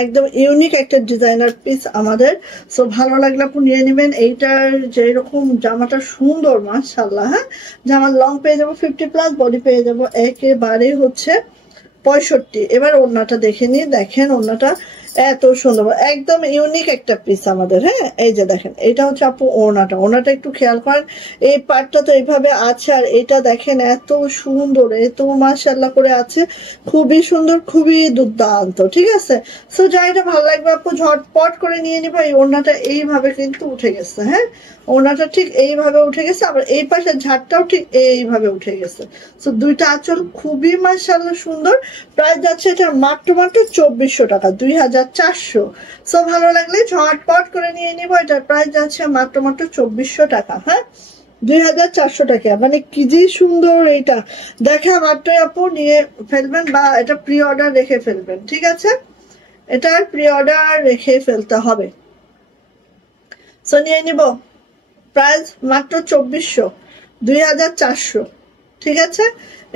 একদম ইউনিক একটা ডিজাইনার পিস আমাদের। সো ভালো লাগলে আপু নিয়ে নেবেন। এইটার যেরকম জামাটা সুন্দর মাশাআল্লাহ। হ্যাঁ, জামার লং পেয়ে যাবো 50+, বডি পেয়ে যাবো একেবারে হচ্ছে 65। এবার ওড়নাটা দেখে নিয়ে দেখেন, ওড়নাটা এত সুন্দর, একদম ইউনিক একটা পিস আমাদের। হ্যাঁ, এই যে দেখেন, এটা হচ্ছে আপু ওড়নাটা। ওড়নাটা একটু খেয়াল করেন, এই পার্টটা তো এইভাবে আছে, আর এটা দেখেন এত সুন্দর, এত মাশাআল্লাহ করে আছে, খুবই সুন্দর, খুবই দুর্দান্ত। ঠিক আছে, সো যা এটা ভালো লাগবে আপু ঝটপট করে নিয়ে নিবো। এই ওড়নাটা এইভাবে কিন্তু উঠে গেছে। হ্যাঁ, ওড়নাটা ঠিক এইভাবে উঠে গেছে, আবার এই পাশের ঝাড়টাও ঠিক এইভাবে উঠে গেছে। সো দুইটা আঁচল খুবই মাশাআল্লাহ সুন্দর। প্রাইস যাচ্ছে এটা মাত্র 2400 টাকা, 2400। সো ভালো লাগলে ঝটপট করে নিয়ে নিবো। এটার প্রাইস যাচ্ছে মাত্র 2400 টাকা। হ্যাঁ, 2400 টাকা, মানে কি যে সুন্দর। এইটা দেখা মাত্রই আপু নিয়ে ফেলবেন, বা এটা প্রি অর্ডার রেখে ফেলবেন। ঠিক আছে, এটার প্রি অর্ডার রেখে ফেলতে হবে। সো নিয়ে নিব, প্রাইস মাত্র 2400। ঠিক আছে,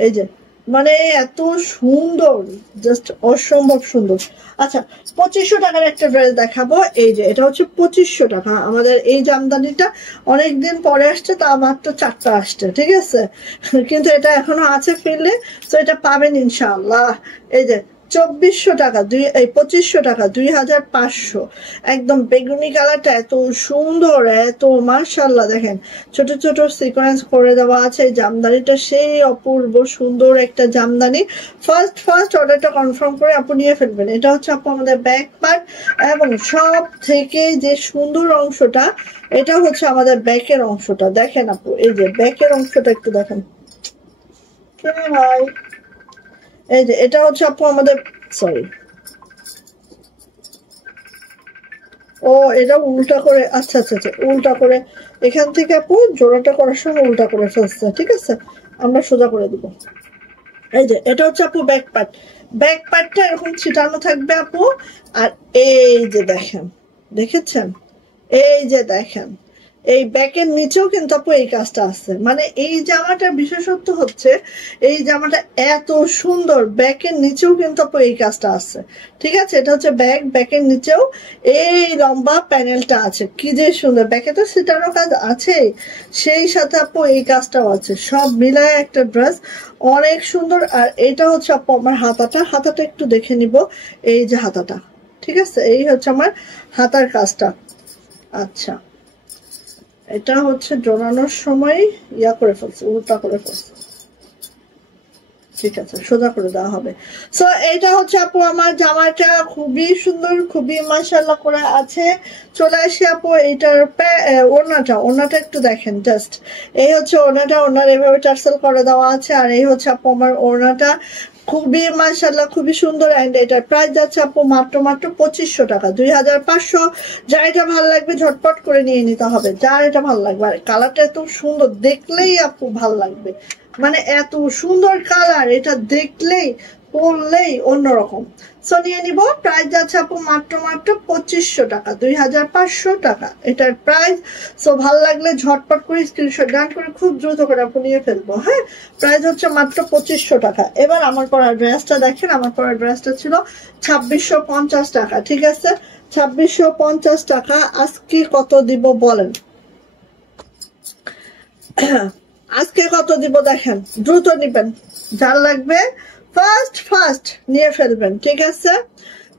এই যে মানে এত সুন্দর, জাস্ট অসম্ভব সুন্দর। আচ্ছা, 2500 টাকার একটা ড্রেস দেখাবো। এই যে এটা হচ্ছে 2500 টাকা। আমাদের এই জামদানিটা অনেকদিন পরে আসছে, তা মাত্র 4টা আসছে। ঠিক আছে, কিন্তু এটা এখনো আছে ফিল্ডে, তো এটা পাবেন ইনশাআল্লাহ। এই যে 2400 টাকা, 2500 টাকা, 2500। একদম বেগুনি কালারটা এত সুন্দর, এত মাশাআল্লাহ। দেখেন ছোট ছোট সিকোয়েন্স করে দেওয়া আছে। এই জামদানিটা সেই অপূর্ব সুন্দর একটা জামদানি। ফার্স্ট অর্ডারটা কনফার্ম করে আপু নিয়ে ফেলবেন। এটা হচ্ছে আপু আমাদের ব্যাক পার্ট, এবং সব থেকে যে সুন্দর অংশটা, এটা হচ্ছে আমাদের ব্যাকের অংশটা। দেখেন আপু, এই যে ব্যাকের অংশটা একটু দেখেন, এই যে এটা হচ্ছে আপু আমাদের, সরি ও এটা উল্টা করে, আচ্ছা আচ্ছা আচ্ছা, উল্টা করে এখান থেকে আপু জোড়াটা করার সময় উল্টা করে ফেলছে। ঠিক আছে, আমরা সোজা করে দিব। এই যে এটা হচ্ছে আপু ব্যাক পার্ট। ব্যাক পার্টটা এরকম ছিটানো থাকবে আপু। আর এই যে দেখেন, দেখেছেন, এই যে দেখেন, এই ব্যাকের নিচেও কিন্তু আপু এই কাজটা আছে। মানে এই জামাটার বিশেষত্ব হচ্ছে, এই জামাটা এত সুন্দর, ব্যাকের নিচেও কিন্তু আপু এই কাজটা আছে। ঠিক আছে, এটা হচ্ছে ব্যাকের নিচেও এই লম্বা প্যানেলটা আছে, কি যে সুন্দর। ব্যাকে তো সিটানো কাজ আছে, সেই সাথে আপু এই কাজটাও আছে, সব মিলায় একটা ড্রেস অনেক সুন্দর। আর এটা হচ্ছে আপু আমার হাতাটা একটু দেখে নিব। এই যে হাতাটা, ঠিক আছে, এই হচ্ছে আমার হাতার কাজটা। আচ্ছা, এটা হচ্ছে জড়ানোর সময় ইয়া করে ফেলছে, উল্টা করে ফেলছে। ঠিক আছে, সোজা করে দেওয়া হবে। সো এইটা হচ্ছে আপু আমার জামাটা, খুবই সুন্দর, খুবই মাশাআল্লাহ করে আছে। চলে আসি আপু এইটার ওড়নাটা একটু দেখেন জাস্ট। এই হচ্ছে ওড়নাটা, ওড়নার এভাবে টার্সেল করে দেওয়া আছে। আর এই হচ্ছে আপু আমার ওড়নাটা, খুবই মাশাআল্লাহ খুবই সুন্দর। এন্ড এটার প্রাইস যাচ্ছে আপু মাত্র 2500 টাকা, 2500। যার এটা ভালো লাগবে ঝটপট করে নিয়ে নিতে হবে, যার এটা ভালো লাগবে। আর কালারটা এত সুন্দর, দেখলেই আপু ভালো লাগবে, মানে এত সুন্দর কালার, এটা দেখলেই পরলেই অন্যরকম। সো নিয়ে নিব। প্রাইস যাচ্ছে আপু মাত্র 2500 টাকা, 2500 টাকা এটার প্রাইস। সো ভালো লাগলে ঝটপট করে স্ক্রিনশট ডান করে খুব দ্রুত করে আপু নিয়ে ফেলবো। হ্যাঁ, প্রাইস হচ্ছে মাত্র 2500 টাকা। এবার আমার পরা ড্রেসটা দেখেন, আমার পরা ড্রেসটা ছিল 2650 টাকা। ঠিক আছে, 2650 টাকা। আজকে কত দিব বলেন? আজকে কত দিব দেখেন, দ্রুত নিবেন, যার লাগবে ফার্স্ট নিয়ে ফেলবেন। ঠিক আছে,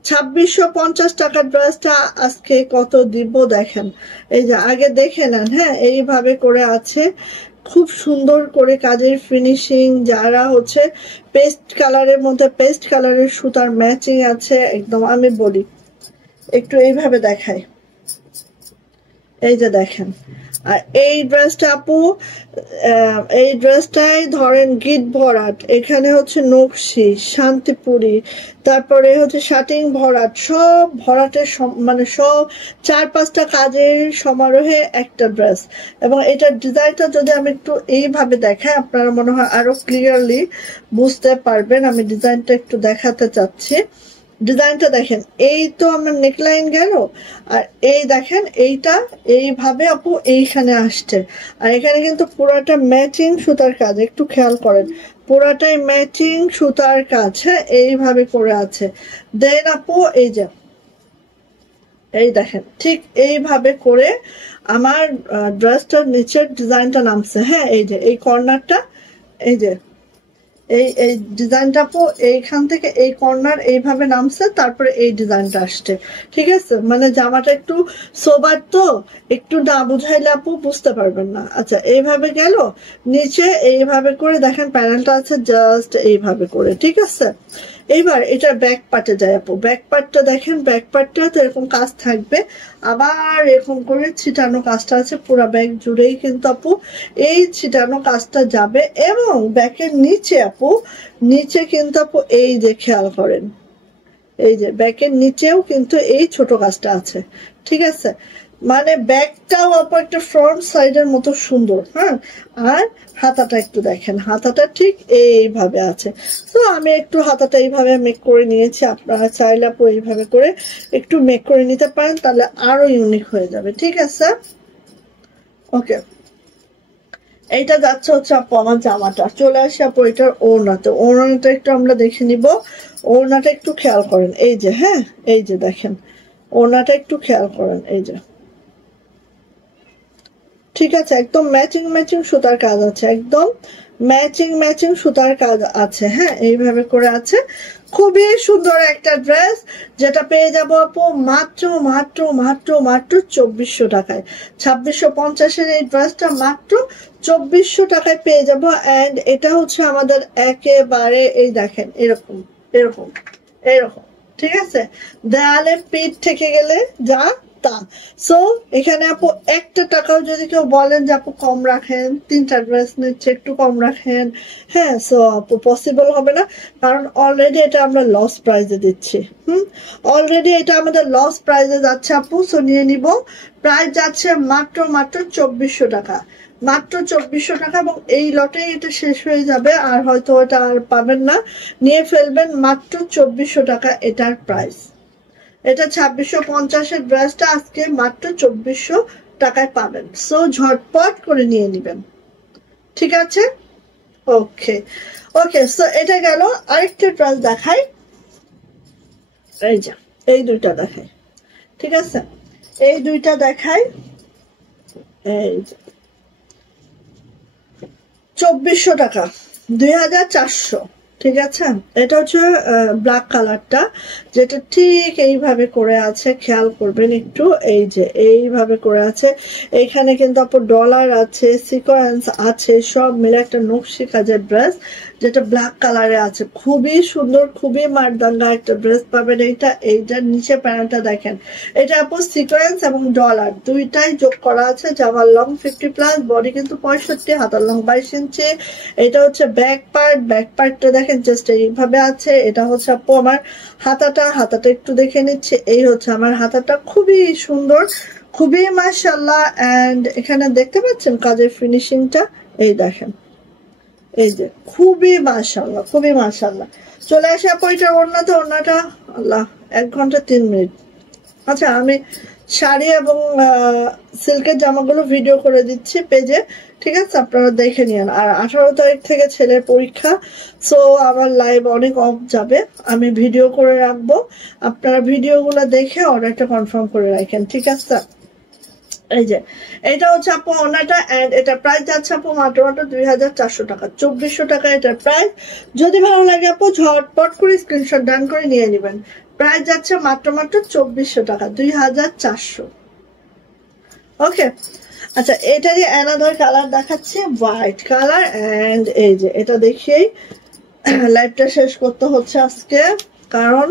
2650 টাকার ড্রেসটা আজকে কত দিব দেখেন। এই যে আগে দেখে নেন। হ্যাঁ, এইভাবে করে আছে, খুব সুন্দর করে কাজের ফিনিশিং। যারা হচ্ছে পেস্ট কালারের মধ্যে পেস্ট কালারের সুতার ম্যাচিং আছে একদম। আমি বলি একটু এইভাবে দেখাই, এই যে দেখেন। আর এই ড্রেসটা আপু, এই ড্রেসটাই ধরেন গিট ভরাট, এখানে হচ্ছে নকশি শান্তিপুরি, তারপরে হচ্ছে শাটিং ভরাট, সব ভরাটের মানে সব 4-5টা কাজের সমারোহে একটা ড্রেস। এবং এটার ডিজাইনটা যদি আমি একটু এইভাবে দেখাই, আপনারা মনে হয় আরো ক্লিয়ারলি বুঝতে পারবেন। আমি ডিজাইনটা একটু দেখাতে চাচ্ছি। ডিজাইনটা দেখেন, এই তো আমার নেকলাইন গেল, আর এই দেখেন এইটা এইভাবে আপু এইখানে আসছে। আর এখানে কিন্তু পুরাটা ম্যাচিং সুতার কাজ, একটু খেয়াল করেন, পুরাটাই ম্যাচিং সুতার কাজ। হ্যাঁ, এইভাবে করে আছে। দেন আপু এই যে এই দেখেন, ঠিক এইভাবে করে আমার ড্রেসটার নিচের ডিজাইনটা নামছে। হ্যাঁ, এই যে এই কর্নারটা, এই যে এই ডিজাইনটা আপু এইখান থেকে এই কর্নার এইভাবে নামছে, তারপরে এই ডিজাইনটা আসছে। ঠিক আছে, মানে জামাটা একটু সোবার তো, একটু না বুঝাইলে আপু বুঝতে পারবেন না। আচ্ছা, এইভাবে গেল, নিচে এইভাবে করে দেখেন প্যানেলটা আছে জাস্ট এইভাবে করে। ঠিক আছে, এইবার এটার ব্যাক পার্টে যায় আপু। ব্যাক পার্টটা দেখেন, ব্যাক পার্টটা তো এরকম কাজ থাকবে, আবার এরকম করে ছিটানো কাজটা আছে পুরো ব্যাক জুড়েই কিন্তু আপু এই ছিটানো কাজটা যাবে। এবং ব্যাকের নিচে আপু, নিচে কিন্তু আপু এই যে খেয়াল করেন, এই যে ব্যাকের নিচেও কিন্তু এই ছোট কাজটা আছে। ঠিক আছে, মানে ব্যাকটাও আপু একটা ফ্রন্ট সাইডের মতো সুন্দর। হ্যাঁ, আর হাতাটা একটু দেখেন, হাতাটা ঠিক এইভাবে আছে। তো আমি একটু হাতাটা এইভাবে মেক করে নিয়েছি, আপনারা চাইলে আপু এইভাবে করে একটু মেক করে নিতে পারেন, তাহলে আরো ইউনিক হয়ে যাবে। ঠিক আছে, ওকে। এইটা যাচ্ছে হচ্ছে আপু আমার জামাটা। চলে আসি আপু এটার ওড়নাতে। ওড়নাটা একটু আমরা দেখে নিব। ওড়নাটা একটু খেয়াল করেন, এই যে, হ্যাঁ এই যে দেখেন, ওড়নাটা একটু খেয়াল করেন, এই যে। ঠিক আছে, একদম ম্যাচিং সুতার কাজ আছে, একদম ম্যাচিং সুতার কাজ আছে। হ্যাঁ, এইভাবে করে আছে, খুবই সুন্দর একটা ড্রেস, যেটা পেয়ে যাব আপু মাত্র 2400 টাকায়। 2650-এর এই ড্রেসটা মাত্র 2400 টাকায় পেয়ে যাব। এন্ড এটা হচ্ছে আমাদের একেবারে এই দেখেন এরকম এরকম এরকম। ঠিক আছে, দেয়ালে পিঠ থেকে গেলে যা তা। সো এখানে আপু একটা টাকাও যদি কেউ বলেন যে আপু কম রাখেন, 3টা ড্রেস নিচ্ছে একটু কম রাখেন, হ্যাঁ, সো আপু পসিবল হবে না, কারণ অলরেডি এটা আমরা লস প্রাইজে দিচ্ছি। অলরেডি এটা আমাদের লস প্রাইজে যাচ্ছে আপু। সো নিয়ে নিব। প্রাইস যাচ্ছে মাত্র 2400 টাকা, মাত্র 2400 টাকা। এবং এই লটেই এটা শেষ হয়ে যাবে, আর হয়তো এটা আর পাবেন না। নিয়ে ফেলবেন মাত্র 2400 টাকা এটার প্রাইস। এটা 2650-এর ড্রেসটা আজকে মাত্র 2400 টাকায় পাবেন। সো ঝটপট করে নিয়ে নেবেন। ঠিক আছে, ওকে ওকে। সো এটা গেল। আরেকটা ড্রেস দেখাই, এই যে এই দুইটা দেখাই। ঠিক আছে, এই দুইটা দেখাই, এই যে 2400 টাকা, 2400। ঠিক আছে, এটা হচ্ছে ব্ল্যাক কালারটা, যেটা ঠিক এইভাবে করে আছে, খেয়াল করবেন একটু, এই যে এইভাবে করে আছে। এইখানে কিন্তু আপু ডলার আছে, সিকোয়েন্স আছে, সব মিলে একটা নকশি কাজের ড্রেস, যেটা ব্ল্যাক কালারে আছে, খুবই সুন্দর, খুবই মারদাঙ্গা একটা ড্রেস পাবেন। এইটার নিচে প্যানেলটা দেখেন, এটা আপু সিকোয়েন্স এবং ডলার দুইটাই যোগ করা আছে। জামার লং 50+, বডি কিন্তু 65, হাতার লং 22 ইঞ্চি। এটা হচ্ছে ব্যাক পার্টটা দেখেন জাস্ট এইভাবে আছে। এটা হচ্ছে আপু আমার হাতাটা একটু দেখে নিচ্ছে। এই হচ্ছে আমার হাতাটা, খুবই সুন্দর, খুবই মাশাআল্লাহ। এন্ড এখানে দেখতে পাচ্ছেন কাজের ফিনিশিংটা, এই দেখেন, এই যে খুবই মাশাআল্লাহ, খুবই মাশাআল্লাহ। চলে আসে আপু এটার ওড়নাটা, আল্লাহ 1 ঘন্টা 3 মিনিট। আচ্ছা, আমি শাড়ি এবং সিল্কের জামাগুলো ভিডিও করে দিচ্ছি পেজে, ঠিক আছে, আপনারা দেখে নিন। আর 18 তারিখ থেকে ছেলের পরীক্ষা, সো আমার লাইভ অনেক অফ যাবে, আমি ভিডিও করে রাখবো, আপনারা ভিডিওগুলো দেখে অর্ডারটা কনফার্ম করে রাখেন, ঠিক আছে। এই যে এটা হচ্ছে আপু ওনাটা, এন্ড এটা প্রাইস যাচ্ছে আপু মাত্র 2400 টাকা, 2400 টাকা এটার প্রাইস। যদি ভালো লাগে আপু ঝটপট করে স্ক্রিনশট ডান করে নিয়ে নেবেন। প্রাইস যাচ্ছে মাত্র 2400 টাকা, 2400। ওকে, আচ্ছা, এটারই অ্যানাদার কালার দেখাচ্ছি, হোয়াইট কালার। এন্ড এই যে এটা দেখিয়েই লাইভটা শেষ করতে হচ্ছে আজকে, কারণ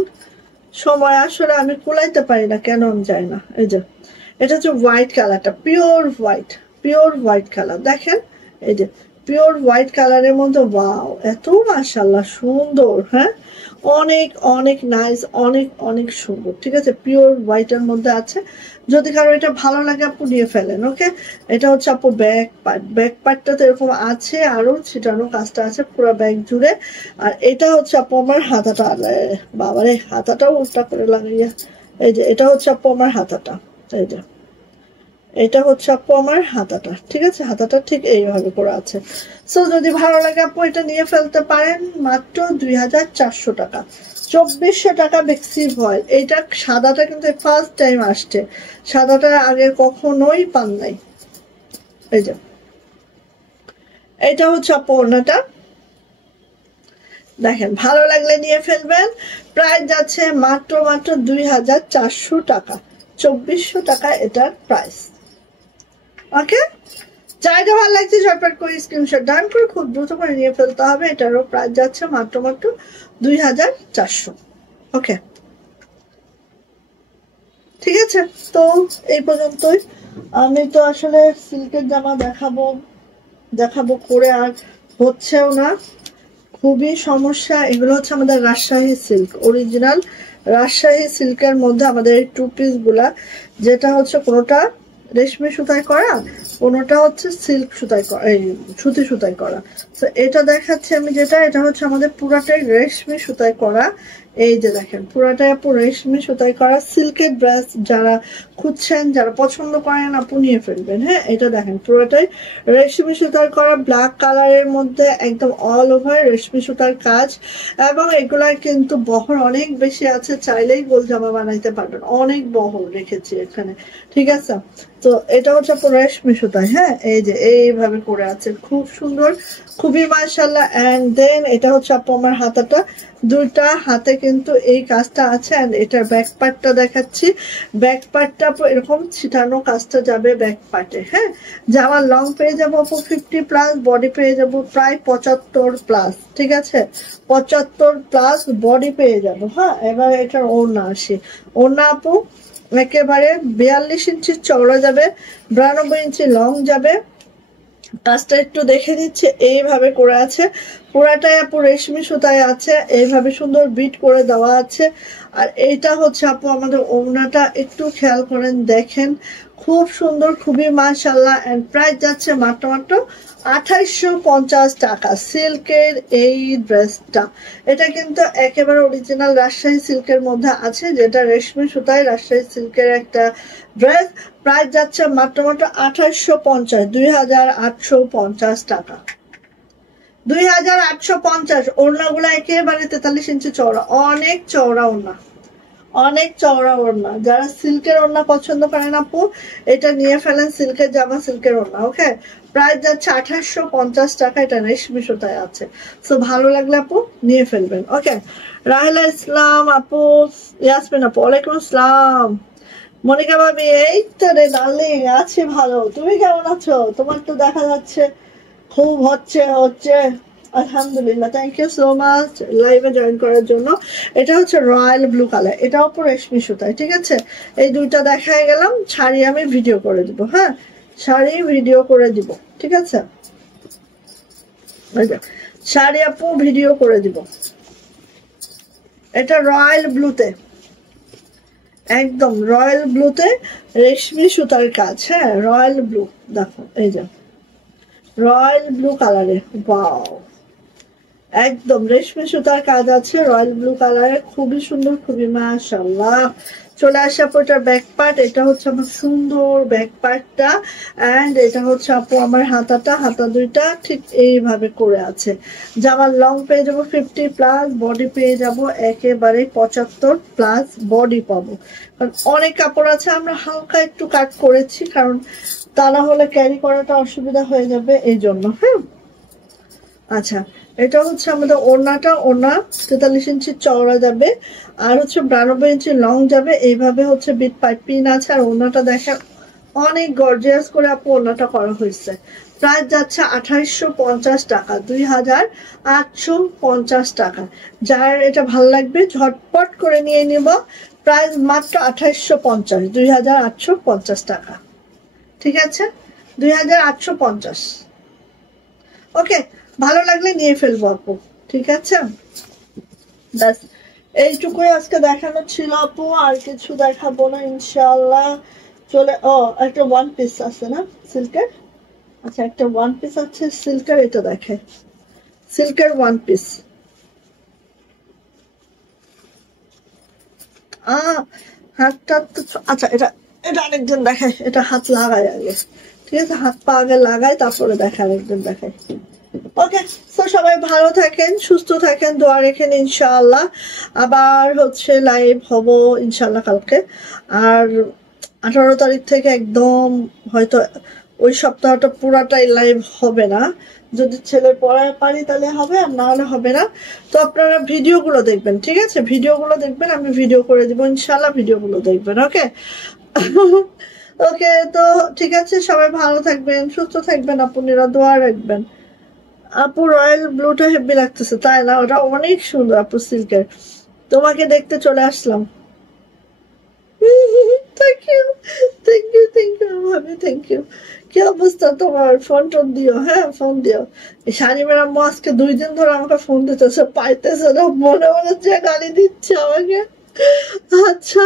সময় আসলে আমি কুলাইতে পারি না, কেন আমি যাই না। এই যে এটা হচ্ছে হোয়াইট কালারটা, পিওর হোয়াইট কালার দেখেন, এই যে পিওর হোয়াইট কালারের মধ্যে ওয়াও, এত মাশাআল্লাহ সুন্দর, হ্যাঁ অনেক অনেক নাইস, অনেক অনেক সুন্দর, ঠিক আছে। পিওর হোয়াইটের মধ্যে আছে, যদি কারো এটা ভালো লাগে আপু নিয়ে ফেলেন। ওকে, এটা হচ্ছে আপু ব্যাক পার্টটা তো এরকম আছে, আরো ছিটানো কাজটা আছে পুরো ব্যাক জুড়ে। আর এটা হচ্ছে আপু আমার হাতাটা, বাবারে হাতাটাও উল্টা করে লাগাইয়া, এই যে এটা হচ্ছে আপু আমার হাতাটা, এই যে এটা হচ্ছে আপু আমার হাতাটা, ঠিক আছে, হাতাটা ঠিক এইভাবে করে আছে। সো যদি ভালো লাগে আপু এটা নিয়ে ফেলতে পারেন, মাত্র 2400 টাকা, 2400 টাকা বেক্সি ভয়েল। এইটা সাদাটা কিন্তু ফার্স্ট টাইম আসছে, সাদাটা আগে কখনোই পান নাই। এই যে এটা হচ্ছে আপু ওড়নাটা, দেখেন ভালো লাগলে নিয়ে ফেলবেন। প্রাইস যাচ্ছে মাত্র 2400 টাকা, 2400 টাকা এটার প্রাইস। ওকে, চাইটা ভালো লাগছে ঝটপট করে স্ক্রিনশট ডান করে খুব দ্রুত করে নিয়ে ফেলতে হবে। এটারও প্রাইস যাচ্ছে মাত্র 2400। ওকে, ঠিক আছে, তো এই পর্যন্তই। আমি তো আসলে সিল্কের জামা দেখাবো করে আর হচ্ছেও না, খুবই সমস্যা। এগুলো হচ্ছে আমাদের রাজশাহী সিল্ক, অরিজিনাল রাজশাহী সিল্কের মধ্যে আমাদের এই 2 পিস গুলা, যেটা হচ্ছে কোনোটা রেশমি সুতায় করা, কোনোটা হচ্ছে সিল্ক সুতায় করা, এই সুতি সুতায় করা। তো এটা দেখাচ্ছি আমি যেটা, এটা হচ্ছে আমাদের পুরাটাই রেশমি সুতায় করা। এই যে দেখেন পুরাটাই আপু রেশমি সুতায় করা সিল্কের ড্রেস, যারা খুঁজছেন, যারা পছন্দ করেন আপু নিয়ে ফেলবেন। হ্যাঁ, এটা দেখেন পুরোটাই রেশমি সুতার করা, ব্ল্যাক কালারের মধ্যে একদম অল ওভার রেশমি সুতার কাজ, এবং এগুলার কিন্তু বহর অনেক বেশি আছে, চাইলেই গোল জামা বানাইতে পারবেন, অনেক বহর রেখেছি এখানে, ঠিক আছে। তো এটা হচ্ছে আপু রেশমি সুতায়, হ্যাঁ এই যে এইভাবে করে আছে, খুব সুন্দর, খুবই মাশাআল্লাহ। এন্ড দেন এটা হচ্ছে আপু আমার হাতাটা, দুইটা হাতে কিন্তু এই কাজটা আছে। এন্ড এটার ব্যাক পার্টটা দেখাচ্ছি, ব্যাক পার্টটা আপু এরকম ছিটানো কাজটা যাবে ব্যাক পার্টে। হ্যাঁ, জামার লং পেয়ে যাবো আপু 50+, বডি পেয়ে যাবো প্রায় 75+, ঠিক আছে, 75+ বডি পেয়ে যাবো। হ্যাঁ, এবার এটার ওড়না আসি, ওড়না আপু একেবারে 42 ইঞ্চি চওড়া যাবে, 92 ইঞ্চি লং যাবে। কাজটা একটু দেখে দিচ্ছে, এইভাবে করে আছে, পুরাটাই আপু রেশমি সুতায় আছে, এইভাবে সুন্দর বিট করে দেওয়া আছে। আর এইটা হচ্ছে আপু আমাদের ওড়নাটা, একটু খেয়াল করেন দেখেন, খুব সুন্দর, খুবই মাশাআল্লাহ। এন্ড প্রাইস যাচ্ছে মাত্র 2850 টাকা সিল্কের এই ড্রেসটা। এটা কিন্তু একেবারে অরিজিনাল রাজশাহী সিল্কের মধ্যে আছে, যেটা রেশমি সুতায় রাজশাহী সিল্কের একটা ড্রেস। প্রাইস যাচ্ছে মাত্র 2850, 2850 টাকা, 2850। ওড়নাগুলো একেবারে 43 ইঞ্চি চওড়া, অনেক চওড়া ওড়না, অনেক চওড়া ওড়না। যারা সিল্কের ওড়না পছন্দ করেন আপু এটা নিয়ে ফেলেন, সিল্কের জামা সিল্কের ওড়না। ওকে, প্রাইস যাচ্ছে 2850 টাকা, এটা রেশমি সুতায় আছে। সো ভালো লাগলে আপু নিয়ে ফেলবেন। ওকে, রাহেলা ইসলাম আপু, ইয়াসমিন আপু, ওয়ালাইকুম আসসালাম। মনিকা ভাবি, এই তো রে ডার্লিং, আছি ভালো, তুমি কেমন আছো? তোমার তো দেখা যাচ্ছে খুব হচ্ছে আলহামদুলিল্লাহ, থ্যাংক ইউ সো মাচ লাইভে জয়েন করার জন্য। এটা হচ্ছে রয়্যাল ব্লু কালার, এটাও পুরো রেশমি সুতায়, ঠিক আছে। এই দুইটা দেখাই গেলাম, শাড়ি আমি ভিডিও করে দিব, হ্যাঁ শাড়ি ভিডিও করে দিব, ঠিক আছে। শাড়ি আপু ভিডিও করে দিব। এটা রয়্যাল ব্লুতে, একদম রয়্যাল ব্লুতে রেশমি সুতার কাজ, হ্যাঁ রয়্যাল ব্লু, দেখো এই যে রয়্যাল ব্লু কালারে, ওয়াও একদম রেশমি সুতার কাজ আছে রয়্যাল ব্লু কালারে, খুবই সুন্দর, খুবই মাশাআল্লাহ। চলে আসে আপু এটার ব্যাক পার্ট, এটা হচ্ছে আমার সুন্দর ব্যাক পার্টটা, অ্যান্ড এটা হচ্ছে আপু আমার হাতাটা, হাতা দুইটা ঠিক এইভাবে করে আছে। জামার লং পেয়ে যাবো 50+, বডি পেয়ে যাবো একেবারে 75+ বডি পাবো। কারণ অনেক কাপড় আছে, আমরা হালকা একটু কাট করেছি, কারণ তা না হলে ক্যারি করাটা অসুবিধা হয়ে যাবে এই জন্য, হ্যাঁ। আচ্ছা, এটা হচ্ছে আমাদের ওড়নাটা, ওড়না 43 ইঞ্চি চওড়া যাবে, আর হচ্ছে 92 ইঞ্চি লং যাবে। এইভাবে হচ্ছে বিট পাইপিং আছে, আর ওড়নাটা দেখেন অনেক গর্জিয়াস করে আপু ওড়নাটা করা হয়েছে। প্রাইস যাচ্ছে 2850 টাকা, 2850 টাকা। যার এটা ভালো লাগবে ঝটপট করে নিয়ে নিব। প্রাইস মাত্র 2850, 2850 টাকা, ঠিক আছে 2850। ওকে, ভালো লাগলে নিয়ে ফেলবো আপু, ঠিক আছে। ব্যাস এইটুকুই আজকে দেখানো ছিল আপু, আর কিছু দেখাবো না ইনশাআল্লাহ। চলে একটা ওয়ান পিস আছে না সিল্কের, আচ্ছা একটা ওয়ান পিস আছে সিল্কের, এটা দেখে সিল্কের ওয়ান পিস। হাতটা তো আচ্ছা, এটা এটা আরেকজন দেখায়, এটা হাত লাগায় আগে, ঠিক আছে হাত পা আগে লাগায় তারপরে দেখায়, আরেকজন দেখায়। ওকে, তো সবাই ভালো থাকেন, সুস্থ থাকেন, দোয়া রেখেন। ইনশাআল্লাহ আবার হচ্ছে লাইভ হব ইনশাআল্লাহ কালকে। আর 18 তারিখ থেকে একদম হয়তো ওই সপ্তাহটা পুরাটাই লাইভ হবে না, যদি ছেলে পড়ায় পারি তাহলে হবে, আর না হলে হবে না। তো আপনারা ভিডিওগুলো দেখবেন, ঠিক আছে ভিডিওগুলো দেখবেন, আমি ভিডিও করে দিব ইনশাআল্লাহ, ভিডিওগুলো দেখবেন। ওকে ওকে, তো ঠিক আছে, সবাই ভালো থাকবেন, সুস্থ থাকবেন, আপনারা দোয়া রাখবেন। আপু রয়্যাল ব্লুটা হেভি লাগতেছে, তাই না? ওটা অনেক সুন্দর আপু সিল্কের, তোমাকে দেখতে চলে আসলাম। Thank you, thank you, thank you ভাবি, থ্যাংক ইউ। কি অবস্থা তোমার? ফোন টোন দিও, হ্যাঁ ফোন দিও। শানিমের আম্মু আজকে 2 দিন ধরে আমাকে ফোন দিতেছে, পাইতেছে না, মনে মনে যে গালি দিচ্ছে আমাকে। আচ্ছা,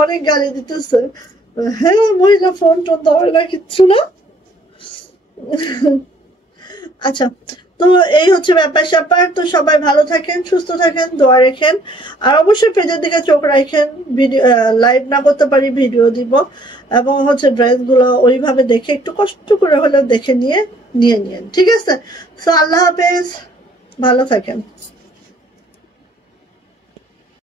অনেক গালি দিতেছে, হ্যাঁ মহিলা ফোন টোন দেওয়ার না, কিচ্ছু না। আচ্ছা, তো এই হচ্ছে ব্যাপার স্যাপার। তো সবাই ভালো থাকেন, সুস্থ থাকেন, দোয়া রাখেন, আর অবশ্যই পেজের দিকে চোখ রাখেন। ভিডিও লাইভ না করতে পারি, ভিডিও দিব, এবং হচ্ছে ড্রেসগুলো ওইভাবে দেখে একটু কষ্ট করে হলেও দেখে নিয়ে নিয়েন, ঠিক আছে। তো আল্লাহ হাফেজ, ভালো থাকেন।